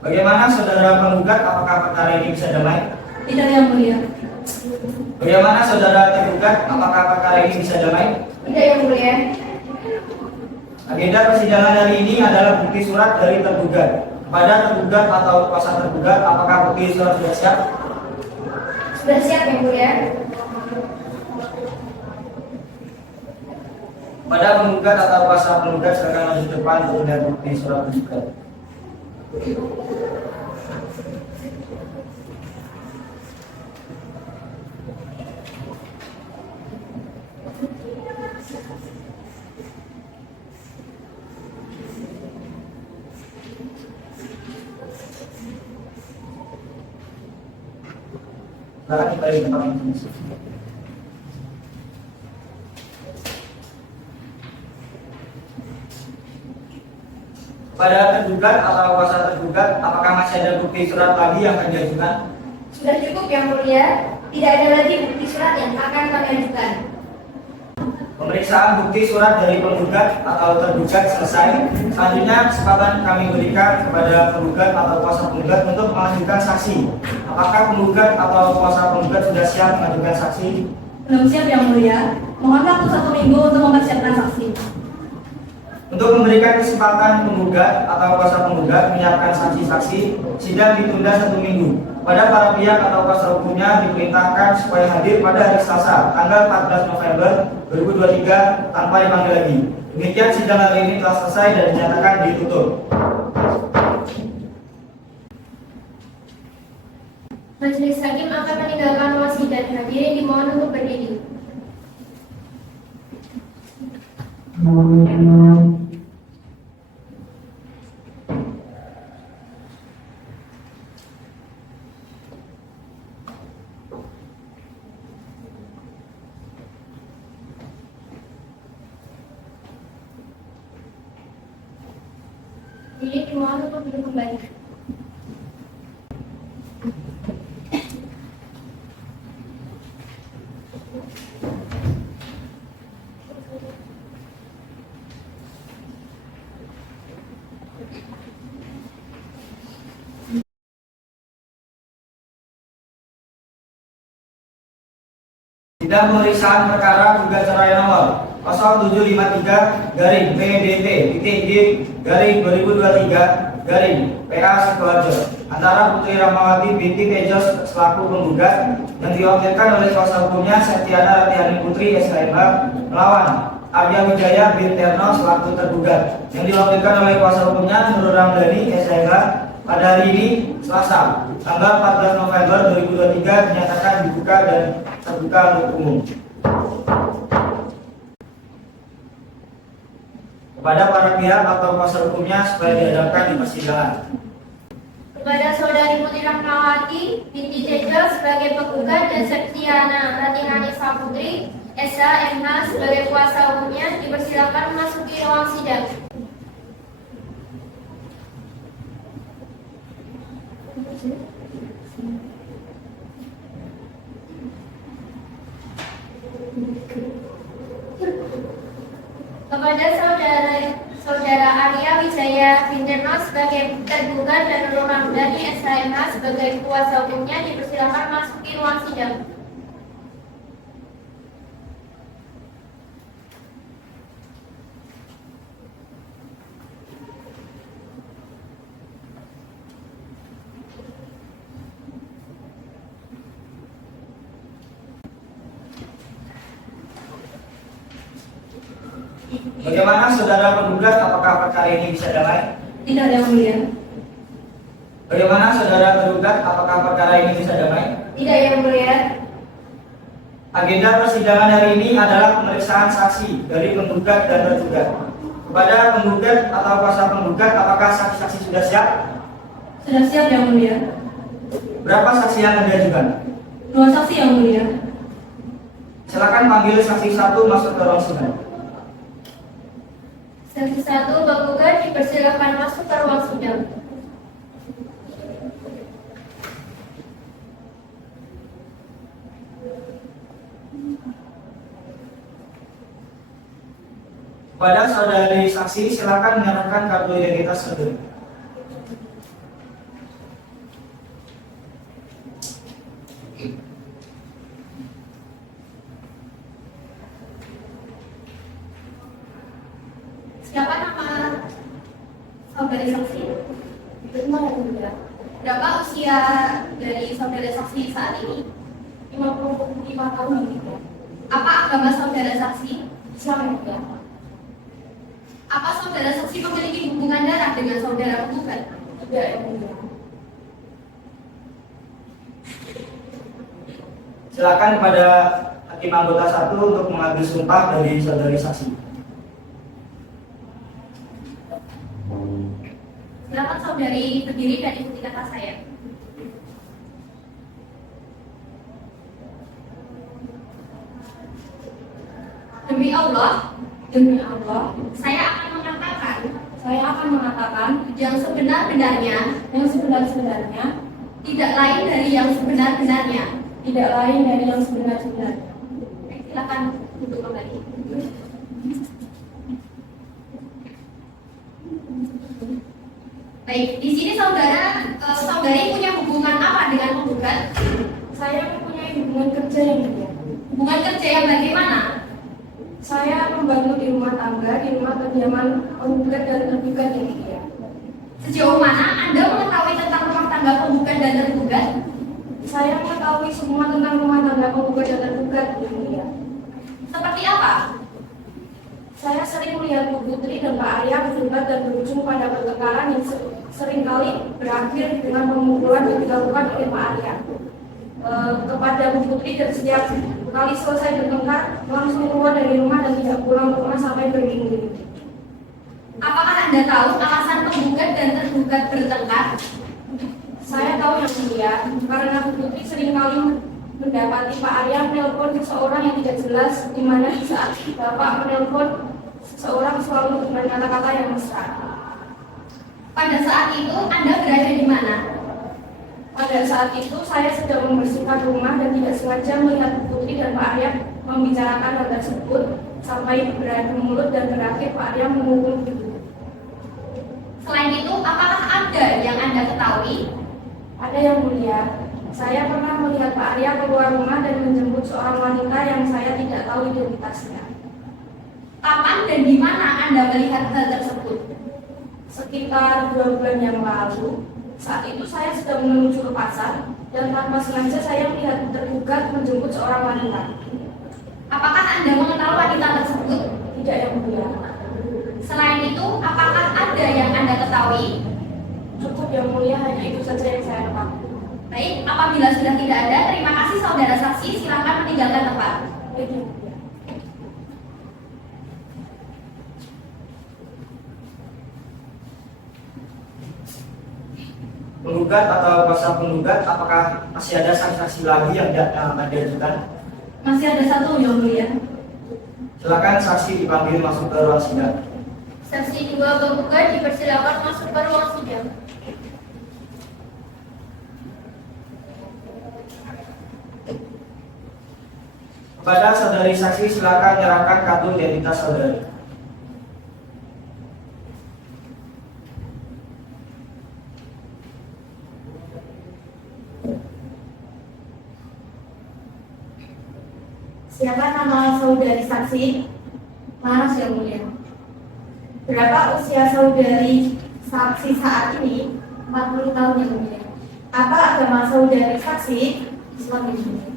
Bagaimana saudara penggugat, apakah perkara ini bisa damai? Tidak, Yang Mulia. Bagaimana saudara tergugat, apakah perkara ini bisa damai? Tidak, Yang Mulia. Agenda persidangan hari ini adalah bukti surat dari tergugat. Kepada tergugat atau kuasa tergugat, apakah bukti surat sudah siap? Sudah siap yang mulia? Pada penggugat atau kuasa penggugat silakan maju ke depan untuk melihat bukti surat penggugat. Silakan kembali ke tempat masing-masing. Pada tergugat atau kuasa tergugat, apakah masih ada bukti surat lagi yang akan diajukan? Sudah cukup yang mulia. Tidak ada lagi bukti surat yang akan kami ajukan. Pemeriksaan bukti surat dari penggugat atau tergugat selesai. Selanjutnya kesempatan kami berikan kepada penggugat atau kuasa penggugat untuk mengajukan saksi. Apakah penggugat atau kuasa penggugat sudah siap mengajukan saksi? Belum siap yang mulia. Mohon waktu 1 minggu untuk mempersiapkan saksi. Untuk memberikan kesempatan penggugat atau kuasa penggugat menyiapkan saksi-saksi, sidang ditunda 1 minggu. Pada para pihak atau kuasa hukumnya diperintahkan supaya hadir pada hari Selasa, tanggal 14 November 2023 tanpa dipanggil lagi. Demikian sidang hari ini telah selesai dan dinyatakan ditutup. Majelis Hakim akan meninggalkan ruang sidang. Hadirin dimohon untuk berdiri. Hadirin dimohon untuk duduk kembali. Sidang pemeriksaan perkara gugat cerai nomor 0753-PDP-D-2023 Sidoarjo antara Putri Rahmawati binti Tejos selaku penggugat yang diwakilkan oleh kuasa hukumnya Septiana Ratihani Putri SHMH melawan Arya Wijaya bin Terno selaku tergugat yang diwakilkan oleh kuasa hukumnya Nurul Ramdhani SHMH pada hari ini Selasa tanggal 14 November 2023 dinyatakan dibuka dan terbuka untuk umum. Kepada para pihak atau kuasa hukumnya supaya dihadapkan di persidangan. Kepada Saudari Putri Rahmawati binti Tejo sebagai penggugat dan Septiana Ratihani Saputri SHMH sebagai kuasa hukumnya dipersilakan memasuki ruang sidang. Kepada saudara Arya Wijaya bin Terno sebagai tergugat dan Nurul Ramdhani SHMH sebagai kuasa hukumnya dipersilakan masuki ruang sidang. Bagaimana saudara penggugat, apakah perkara ini bisa damai? Tidak yang mulia. Bagaimana saudara tergugat, apakah perkara ini bisa damai? Tidak yang mulia. Agenda persidangan hari ini adalah pemeriksaan saksi dari penggugat dan tergugat. Kepada penggugat atau kuasa penggugat, apakah saksi-saksi sudah siap? Sudah siap yang mulia. Berapa saksi yang Anda ajukan? 2 saksi yang mulia. Silakan panggil saksi 1 masuk ke ruang sidang. Saksi 1 penggugat dipersilakan masuk ke ruang sidang. Kepada saudari saksi, silakan menyerahkan kartu identitas saudari. Siapa nama saudari saksi? Berapa usia dari saudari saksi saat ini? 5 tahun yang mulia. Apa agama saudara saksi? Islam yang mulia. Apa saudara saksi memiliki hubungan darah dengan saudara penggugat? Tidak yang mulia. Silakan kepada hakim anggota 1 untuk mengambil sumpah dari saudari saksi. Silakan saudari berdiri dan ikuti kata saya. Demi Allah, saya akan mengatakan yang sebenar-benarnya tidak lain dari yang sebenar-benarnya. Silakan duduk kembali. Baik, di sini saudari punya hubungan apa dengan penggugat? Saya mempunyai hubungan kerja yang mulia. Hubungan kerja yang bagaimana? Saya membantu di rumah tangga, di rumah kediaman penggugat dan tergugat yang mulia. Sejauh mana Anda mengetahui tentang rumah tangga penggugat dan tergugat? Saya mengetahui semua tentang rumah tangga penggugat dan tergugat yang mulia. Seperti apa? Saya sering melihat Bu Putri dan Pak Arya berdebat dan berujung pada pertengkaran yang seringkali berakhir dengan pemukulan yang dilakukan oleh Pak Arya kepada Bu Putri, dan setiap kali selesai bertengkar langsung keluar dari rumah dan tidak pulang ke rumah sampai berminggu-minggu. Apakah Anda tahu alasan penggugat dan tergugat bertengkar? Saya tahu yang mulia, karena Bu Putri seringkali mendapati Pak Arya menelpon seseorang yang tidak jelas, di mana saat Bapak menelpon seseorang selalu dengan kata-kata yang mesra. Pada saat itu Anda berada di mana? Pada saat itu saya sedang membersihkan rumah dan tidak sengaja melihat Bu Putri dan Pak Arya membicarakan hal tersebut sampai beradu mulut dan terakhir Pak Arya memukul Bu Putri. Selain itu, apakah ada yang Anda ketahui? Ada yang mulia. Saya pernah melihat Pak Arya keluar rumah dan menjemput seorang wanita yang saya tidak tahu identitasnya. Kapan dan di mana Anda melihat hal tersebut? Sekitar 2 bulan yang lalu, saat itu saya sedang menuju ke pasar dan tanpa sengaja saya melihat tergugat menjemput seorang wanita. Apakah Anda mengenal wanita tersebut? Tidak yang mulia. Selain itu, apakah ada yang Anda ketahui? Cukup yang mulia, hanya itu saja yang saya ketahui. Baik, apabila sudah tidak ada, terima kasih saudara saksi, silakan meninggalkan tempat. Baik, yang mulia. Penggugat atau kuasa penggugat, apakah masih ada saksi-saksi lagi yang akan diajukan? Masih ada satu yang mulia. Silakan saksi dipanggil masuk ke ruang sidang. Saksi 2 penggugat dipersilakan masuk ke ruang sidang. Kepada saudari saksi, silakan menyerahkan kartu identitas saudari. Siapa nama saudari saksi? Laras yang mulia. Berapa usia saudari saksi saat ini? 40 tahun yang mulia. Apa agama saudari saksi? Islam yang mulia.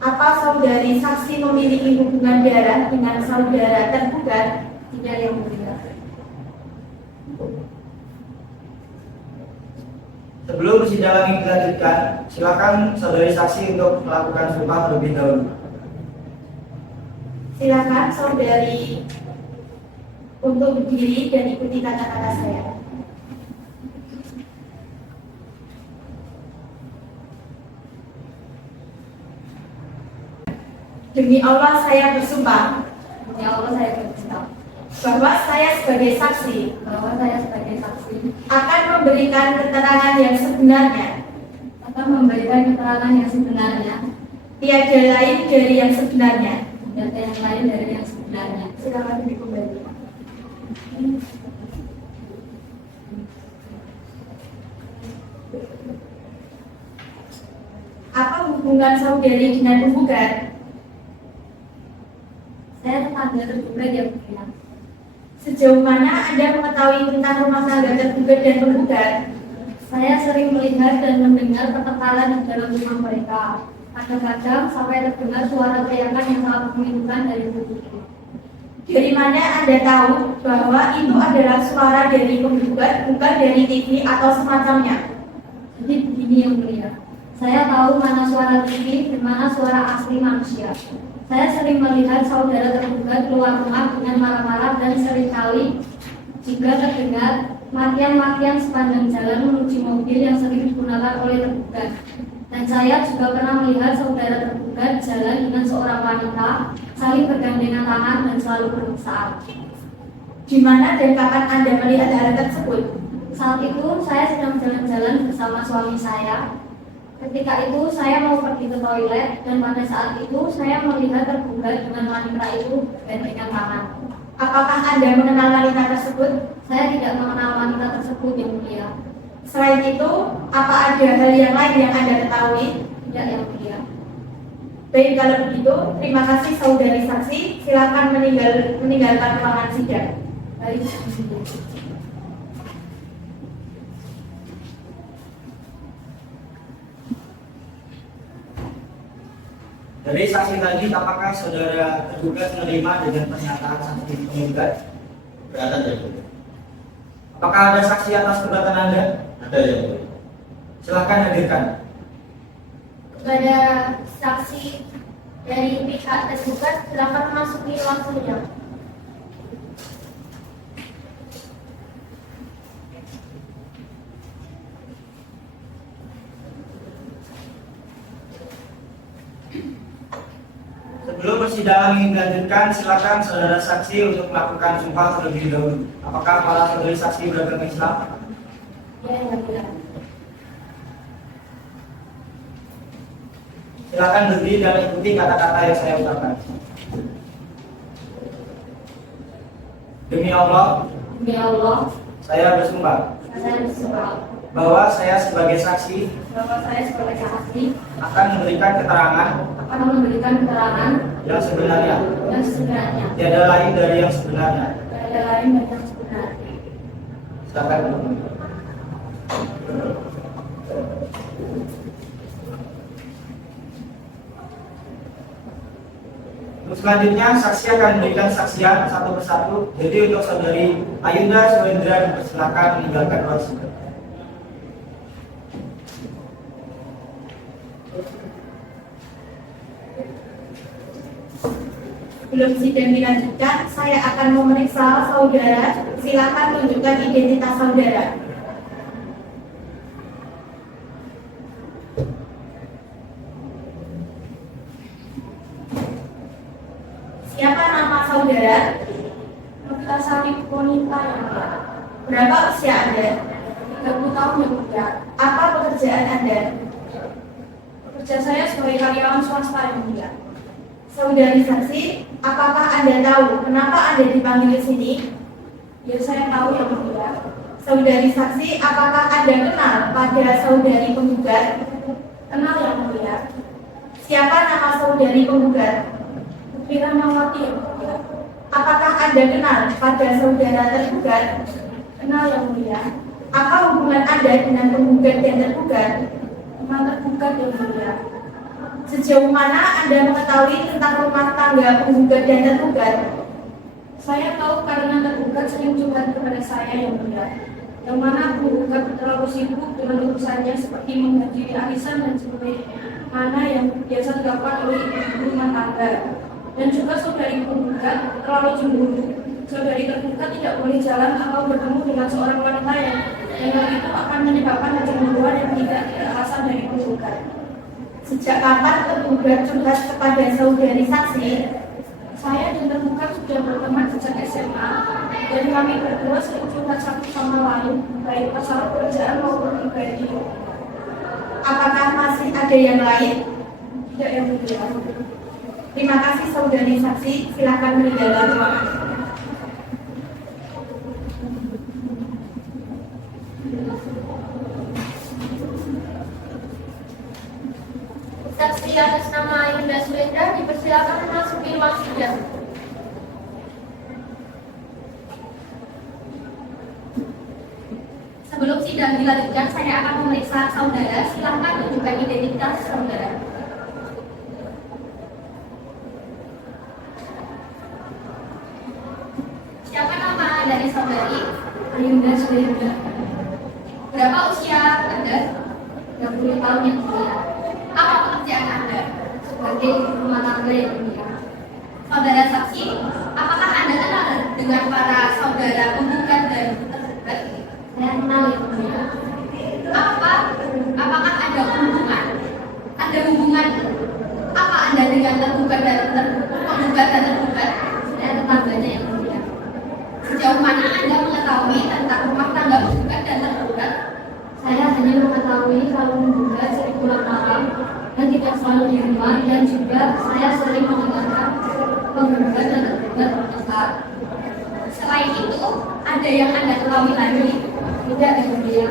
Apa saudari saksi memiliki hubungan darah dengan saudara tergugat? Tidak yang mulia. Sebelum persidangan ini dilanjutkan, silakan saudari saksi untuk melakukan sumpah terlebih dahulu. Silakan saudari untuk berdiri dan ikuti kata-kata saya. Demi Allah saya bersumpah. Demi Allah saya bersumpah. Bahwa saya sebagai saksi. Akan memberikan keterangan yang sebenarnya. Tiada lain dari yang sebenarnya. Silakan duduk kembali. Apa hubungan saudari dengan penggugat? Saya tetangga tergugat yang mulia. Sejauh mana Anda mengetahui tentang rumah tangga tergugat dan penggugat? Saya sering melihat dan mendengar pertengkaran di dalam rumah mereka. Kadang-kadang sampai terdengar suara teriakan yang sangat memilukan dari bukit itu. Dari mana Anda tahu bahwa itu adalah suara dari penggugat, bukan dari TV atau semacamnya? Jadi begini yang mulia, saya tahu mana suara TV dan mana suara asli manusia. Saya sering melihat saudara tergugat keluar rumah dengan marah-marah dan seringkali jika terdengar makian-makian sepanjang jalan menuju mobil yang sering digunakan oleh tergugat. Dan saya juga pernah melihat saudara tergugat jalan dengan seorang wanita saling bergandengan tangan dan selalu bermesraan. Di mana dan kapan Anda melihat hal tersebut? Saat itu saya sedang jalan-jalan bersama suami saya. Ketika itu saya mau pergi ke toilet dan pada saat itu saya melihat tergugat dengan wanita itu bergandengan tangan. Apakah Anda mengenal wanita tersebut? Saya tidak mengenal wanita tersebut yang mulia. Selain itu, apa ada hal yang lain yang Anda ketahui? Tidak yang mulia. Baik, kalau begitu, terima kasih saudari saksi. Silakan meninggalkan ruangan sidang. Baik. Dari saksi tadi, apakah saudara tergugat menerima dengan pernyataan saksi penggugat? Keberatan yang mulia. Apakah ada saksi atas keberatan Anda? Ada yang mulia. Silahkan hadirkan. Kepada saksi dari pihak tergugat, silakan memasuki ruang sidang. Sebelum persidangan ini dilanjutkan, silakan saudara saksi untuk melakukan sumpah terlebih dahulu. Apakah para saudari saksi beragama Islam? Ya, yang mulia. Silakan berdiri dan ikuti kata-kata yang saya ucapkan. Demi Allah, Demi Allah, saya bersumpah saya bersumpah bahwa saya sebagai saksi bahwa saya sebagai saksi akan memberikan keterangan akan memberikan keterangan yang sebenarnya, yang sebenarnya, tiada lain dari yang sebenarnya. tidak ada lain dan yang sebenarnya. Silakan. Untuk selanjutnya, saksi akan memberikan saksian satu persatu. Jadi untuk saudari Ayunda Suendra dipersilakan meninggalkan ruang sidang. Sebelum sidang dilanjutkan, saya akan memeriksa saudara. Silakan tunjukkan identitas saudara. Siapa nama saudara? Kita Sari Ponita yang mulia. Berapa usia Anda? 30 tahun yang mulia. Apa pekerjaan Anda? Kerja saya sebagai karyawan swasta yang mulia. Saudari saksi, apakah Anda tahu kenapa Anda dipanggil di sini? Ya, saya tahu yang mulia. Saudari saksi, apakah Anda kenal pada saudari penggugat? Kenal yang mulia. Siapa nama saudari penggugat? Putri Rahmawati yang mulia. Apakah Anda kenal pada saudara tergugat? Kenal yang mulia. Apa hubungan Anda dengan penggugat dan tergugat? Teman tergugat yang mulia. Sejauh mana Anda mengetahui tentang rumah tangga penggugat dan tergugat? Saya tahu karena tergugat sering curhat kepada saya yang mulia. Yang mana penggugat terlalu sibuk dengan urusannya seperti menghadiri arisan dan sebagainya yang biasa dilakukan oleh ibu rumah tangga. Dan juga saudari penggugat terlalu cemburu. Saudari tergugat tidak boleh jalan atau bertemu dengan seorang wanita yang hal itu akan menyebabkan kecemburuan yang tidak beralasan dari penggugat. Sejak kapan tergugat curhat kepada saudari saksi? Saya dan tergugat sudah berteman sejak SMA dan kami berdua sering curhat satu sama lain, baik masalah pekerjaan maupun pribadi. Apakah masih ada yang lain? Tidak yang mulia. Terima kasih saudari saksi, silakan meninggalkan ruangan. Saksi atas nama Ayunda Suendra dipersilakan memasuki ruang sidang. Sebelum sidang dilanjutkan, saya akan memeriksa saudara. Silakan tunjukkan identitas saudara. saudari Ayunda Suyunda. Berapa usia Anda? 30 tahun yang mulia. Apa pekerjaan Anda? Sebagai rumah tangga yang mulia. Saudara saksi, apakah Anda kenal dengan para saudara penggugat dan tergugat? Saya kenal yang mulia. Apakah ada hubungan? Ada hubungan apa Anda dengan tergugat dan penggugat dan tergugat? Saya tetangganya yang mulia. Sejauh mana Anda mengetahui tentang rumah tangga penggugat dan tergugat? Saya hanya mengetahui kalau penggugat sering pulang malam dan tidak selalu di rumah, dan juga saya sering mendengarkan penggugat dan tergugat bertengkar. Selain itu, ada yang Anda ketahui lagi? Tidak, yang mulia.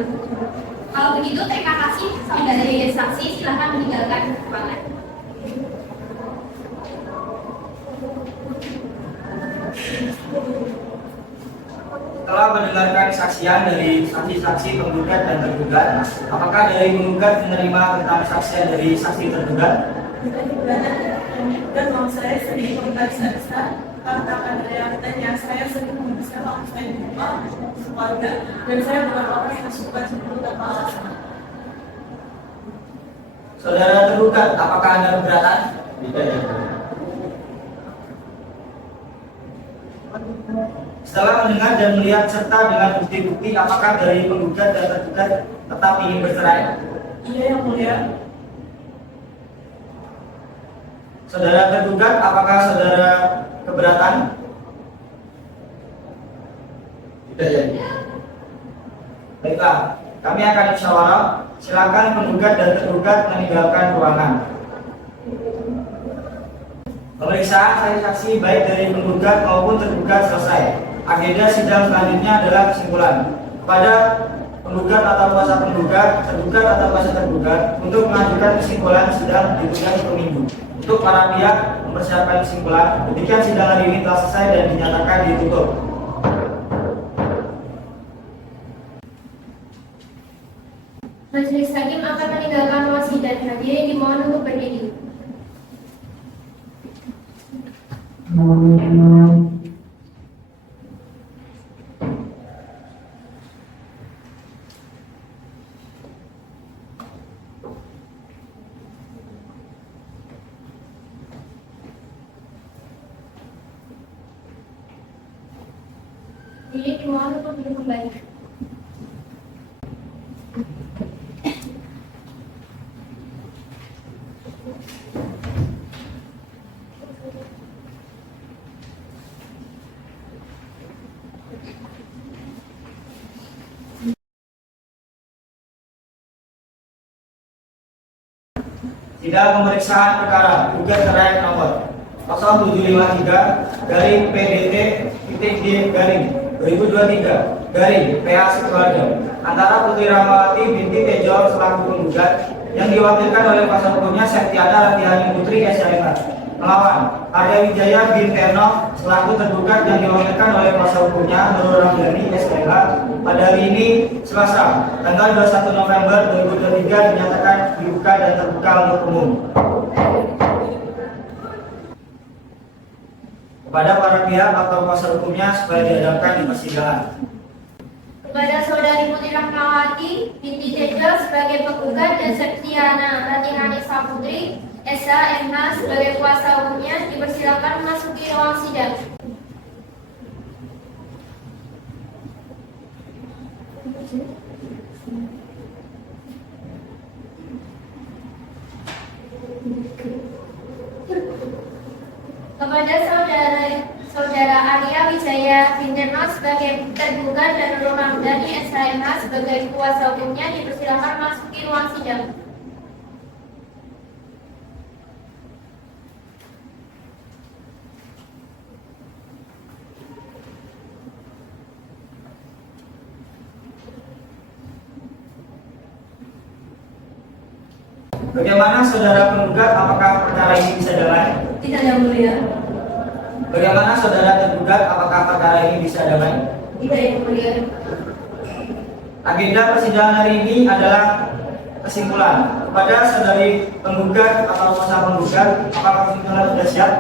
Kalau begitu, terima kasih saudara Yaya saksi, silakan meninggalkan ruangan. Setelah mendengarkan kesaksian dari saksi-saksi penggugat dan tergugat, apakah dari penggugat menerima tentang kesaksian dari saksi tergugat? Dan mau saya sering membaca karena realitanya saya sering menghabiskan waktu saya di rumah keluarga, dan saya bukan orang yang suka cemburu tanpa alasan. Saudara tergugat, apakah Anda keberatan? Tidak, Yang Mulia. Setelah mendengar dan melihat serta dengan bukti-bukti, apakah dari penggugat dan tergugat tetap ingin bercerai? Iya, Yang Mulia. Saudara tergugat, apakah saudara keberatan? Tidak, Yang Mulia. Baiklah, kami akan musyawarah. Silakan penggugat dan tergugat meninggalkan ruangan. Pemeriksaan saksi-saksi baik dari penggugat maupun tergugat selesai. Agenda sidang selanjutnya adalah kesimpulan. Kepada penggugat atau kuasa penggugat, tergugat atau kuasa tergugat, untuk mengajukan kesimpulan sidang ditunda 1 minggu. Untuk para pihak mempersiapkan kesimpulan. Demikian sidang hari ini telah selesai dan dinyatakan ditutup. Majelis hakim akan meninggalkan ruang sidang. Hadirin dimohon untuk berdiri. Hadirin dimohon untuk duduk kembali. Sidang pemeriksaan perkara gugat cerai nomor 0753 garing PDT titik D garing 2023 garing PA Sekeluarga antara Putri Rahmawati binti Tejo selaku penggugat yang diwakilkan oleh kuasa hukumnya Septiana Ratihani Putri SMH melawan Arya Wijaya bin Terno selaku tergugat yang diwakilkan oleh kuasa hukumnya Nurul Ramdhani SMH pada hari ini Selasa tanggal 21 November 2023 dinyatakan dibuka dan terbuka untuk umum. Kepada para pihak atau kuasa hukumnya supaya dihadapkan di persidangan. Kepada saudari Putri Rahmawati binti Tejo sebagai penggugat dan Septiana Ratihani Saputri SH MH sebagai kuasa hukumnya dipersilakan memasuki ruang sidang. Kepada saudara Arya Wijaya bin Terno sebagai tergugat dan Nurul Ramdhani SHMH sebagai kuasa hukumnya dipersilakan memasuki ruang sidang. Bagaimana saudara penggugat, apakah perkara ini bisa damai? Tidak, Yang Mulia. Bagaimana saudara tergugat, apakah perkara ini bisa damai? Tidak, Yang Mulia. Agenda persidangan hari ini adalah kesimpulan. Kepada saudari penggugat atau kuasa penggugat, apakah kesimpulan sudah siap?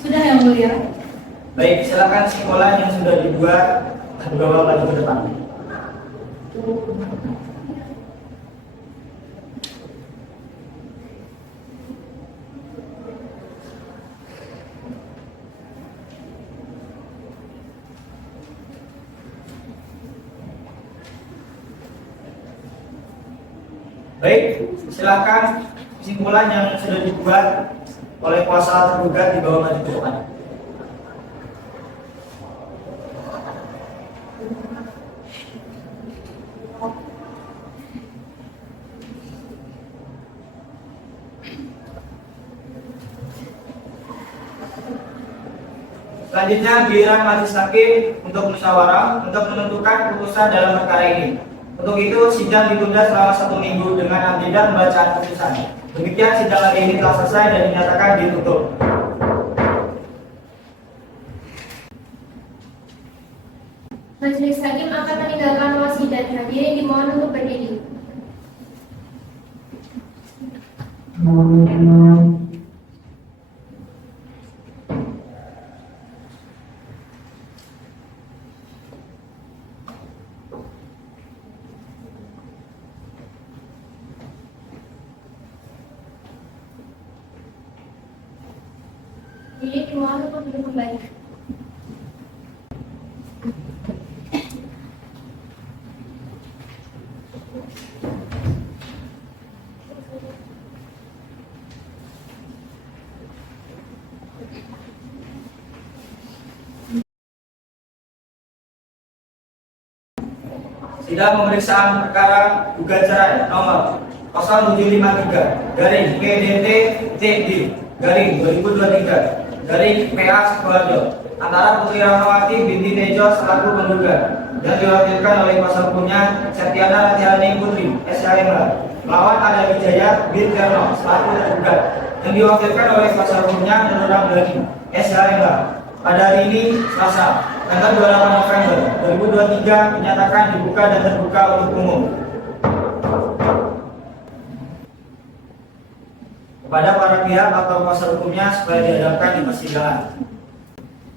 Sudah, Yang Mulia. Baik, silakan kesimpulan yang sudah dibuat Bapak maju ke depan. Baik, silakan kesimpulan yang sudah dibuat oleh kuasa tergugat di bawah maju ke depan. Selanjutnya giliran majelis hakim untuk musyawarah untuk menentukan putusan dalam perkara ini. Untuk itu sidang ditunda selama 1 minggu dengan agenda pembacaan putusan. Demikian sidang hari ini telah selesai dan dinyatakan ditutup. Majelis hakim akan meninggalkan ruang sidang. Hadirin dimohon untuk berdiri. Hadirin dimohon untuk duduk kembali. Sidang pemeriksaan perkara gugatan cerai nomor 0753 garing PDT TD garing 2023 garing PA Sukoharjo antara Putri Rahmawati binti Tejo selaku penggugat yang diwakilkan oleh kuasa hukumnya Septiana Ratiani Putri SHMH melawan Arya Wijaya bin Terno selaku tergugat yang diwakilkan oleh kuasa hukumnya Nurul Ramdhani SHMH pada hari ini Selasa tanggal 28 November 2023 dinyatakan dibuka dan terbuka untuk umum. Kepada para pihak atau kuasa hukumnya supaya dihadapkan di persidangan.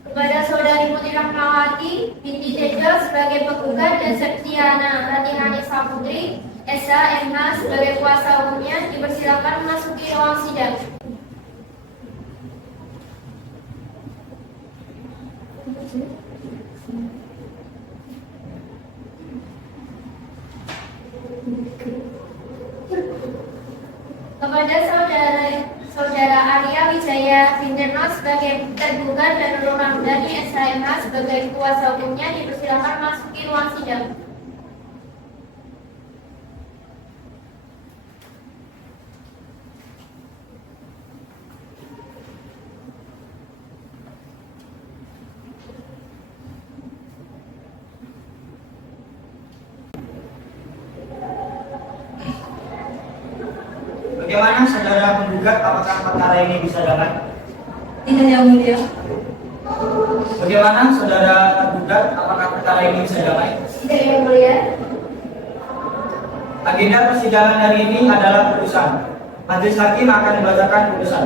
Kepada Saudari Putri Rahmawati binti Tejo sebagai penggugat dan Septiana Ratihani Saputri SH MH sebagai kuasa hukumnya dipersilakan memasuki ruang sidang. Kepada saudara Arya Wijaya Binterno sebagai tergugat dan Nurul Ramdhani SHMH sebagai kuasa hukumnya dipersilakan memasuki ruang sidang. Bagaimana saudara penggugat, apakah perkara ini bisa damai? Tidak, Yang Mulia. Bagaimana saudara tergugat, apakah perkara ini bisa damai? Tidak, Yang Mulia. Agenda persidangan hari ini adalah putusan. Majelis hakim akan membacakan putusan.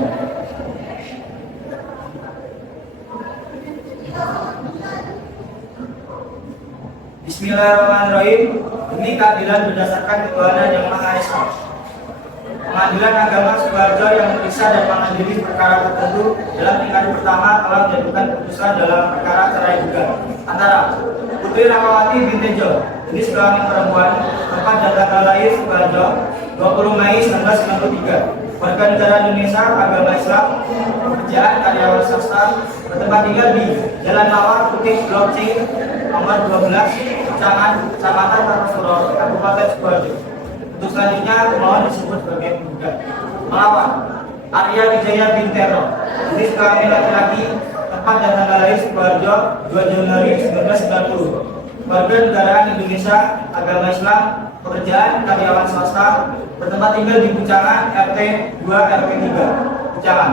Bismillahirrahmanirrahim. Demi keadilan berdasarkan ketuhanan yang Maha Esa. Pengadilan Agama Sukoharjo yang memeriksa dan mengadili perkara tertentu dalam tingkat pertama telah menjatuhkan putusan dalam perkara cerai gugat antara Putri Rahmawati binti Tejo, jenis kelamin perempuan, tempat dan tanggal lahir Sukoharjo 20 Mei 1993, warga negara Indonesia, agama Islam, pekerjaan karyawan swasta, bertempat tinggal di Jalan Mawar Putih Blok C nomor 12, Kecamatan Kartosuro, Kabupaten Sukoharjo. Untuk selanjutnya pemohon disebut sebagai penggugat melawan Arya Wijaya bin Terno, jenis kelamin laki-laki, tempat dan tanggal lahir Sukoharjo 2 Januari 1990, warga negaraan Indonesia, agama Islam, pekerjaan karyawan swasta, bertempat tinggal di Bucangan RT 2 RW 3 Bucangan,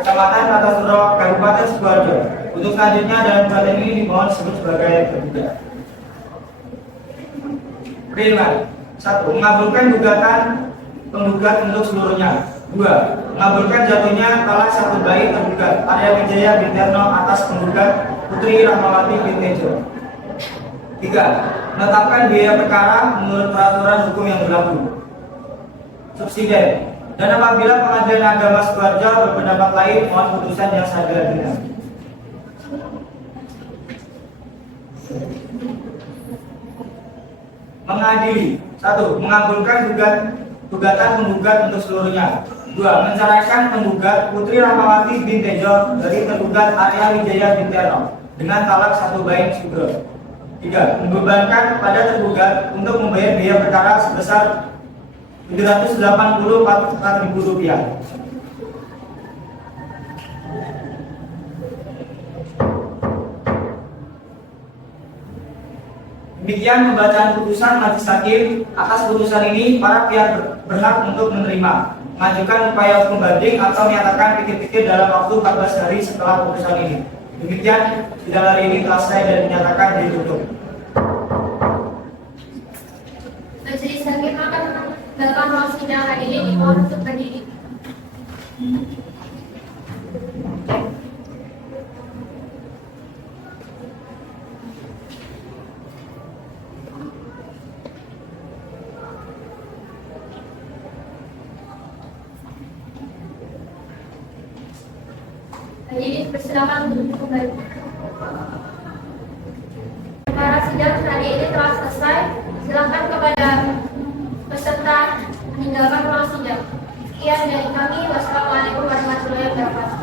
Kecamatan Kartosuro, Kabupaten Sukoharjo. Untuk selanjutnya dalam gugatan ini dimohon disebut sebagai penggugat. Pertimbangan 1. Mengabulkan gugatan penggugat untuk seluruhnya. 2. Mengabulkan jatuhnya talak satu bayi tergugat Arya Wijaya bin Terno atas penggugat Putri Rahmawati bin Tejo. 3. Menetapkan biaya perkara menurut peraturan hukum yang berlaku. Subsiden. Dan apabila Pengadilan Agama Sidoarjo berpendapat lain, mohon putusan yang seadil-adilnya. Mengadili. 1. Mengabulkan gugatan penggugat untuk seluruhnya. 2. Menceraikan penggugat Putri Rahmawati bin Tejo dari tergugat Arya Wijaya bin Terno dengan talak 1 bain sugro. 3. Membebankan kepada tergugat untuk membayar biaya perkara sebesar Rp784.000. Demikian pembacaan putusan majelis hakim. Atas putusan ini, para pihak berhak untuk menerima, mengajukan upaya hukum banding atau menyatakan pikir-pikir dalam waktu 14 hari setelah putusan ini. Demikian, sidang hari ini telah selesai dan dinyatakan ditutup. Majelis hakim akan dalam ruang sidang hari ini dimohon untuk berdiri. Hadirin persilakan untuk kembali. Perkara sidang hari ini telah selesai. Silakan kepada peserta meninggalkan ruang sidang. Sekian dari kami. Wassalamualaikum warahmatullahi wabarakatuh.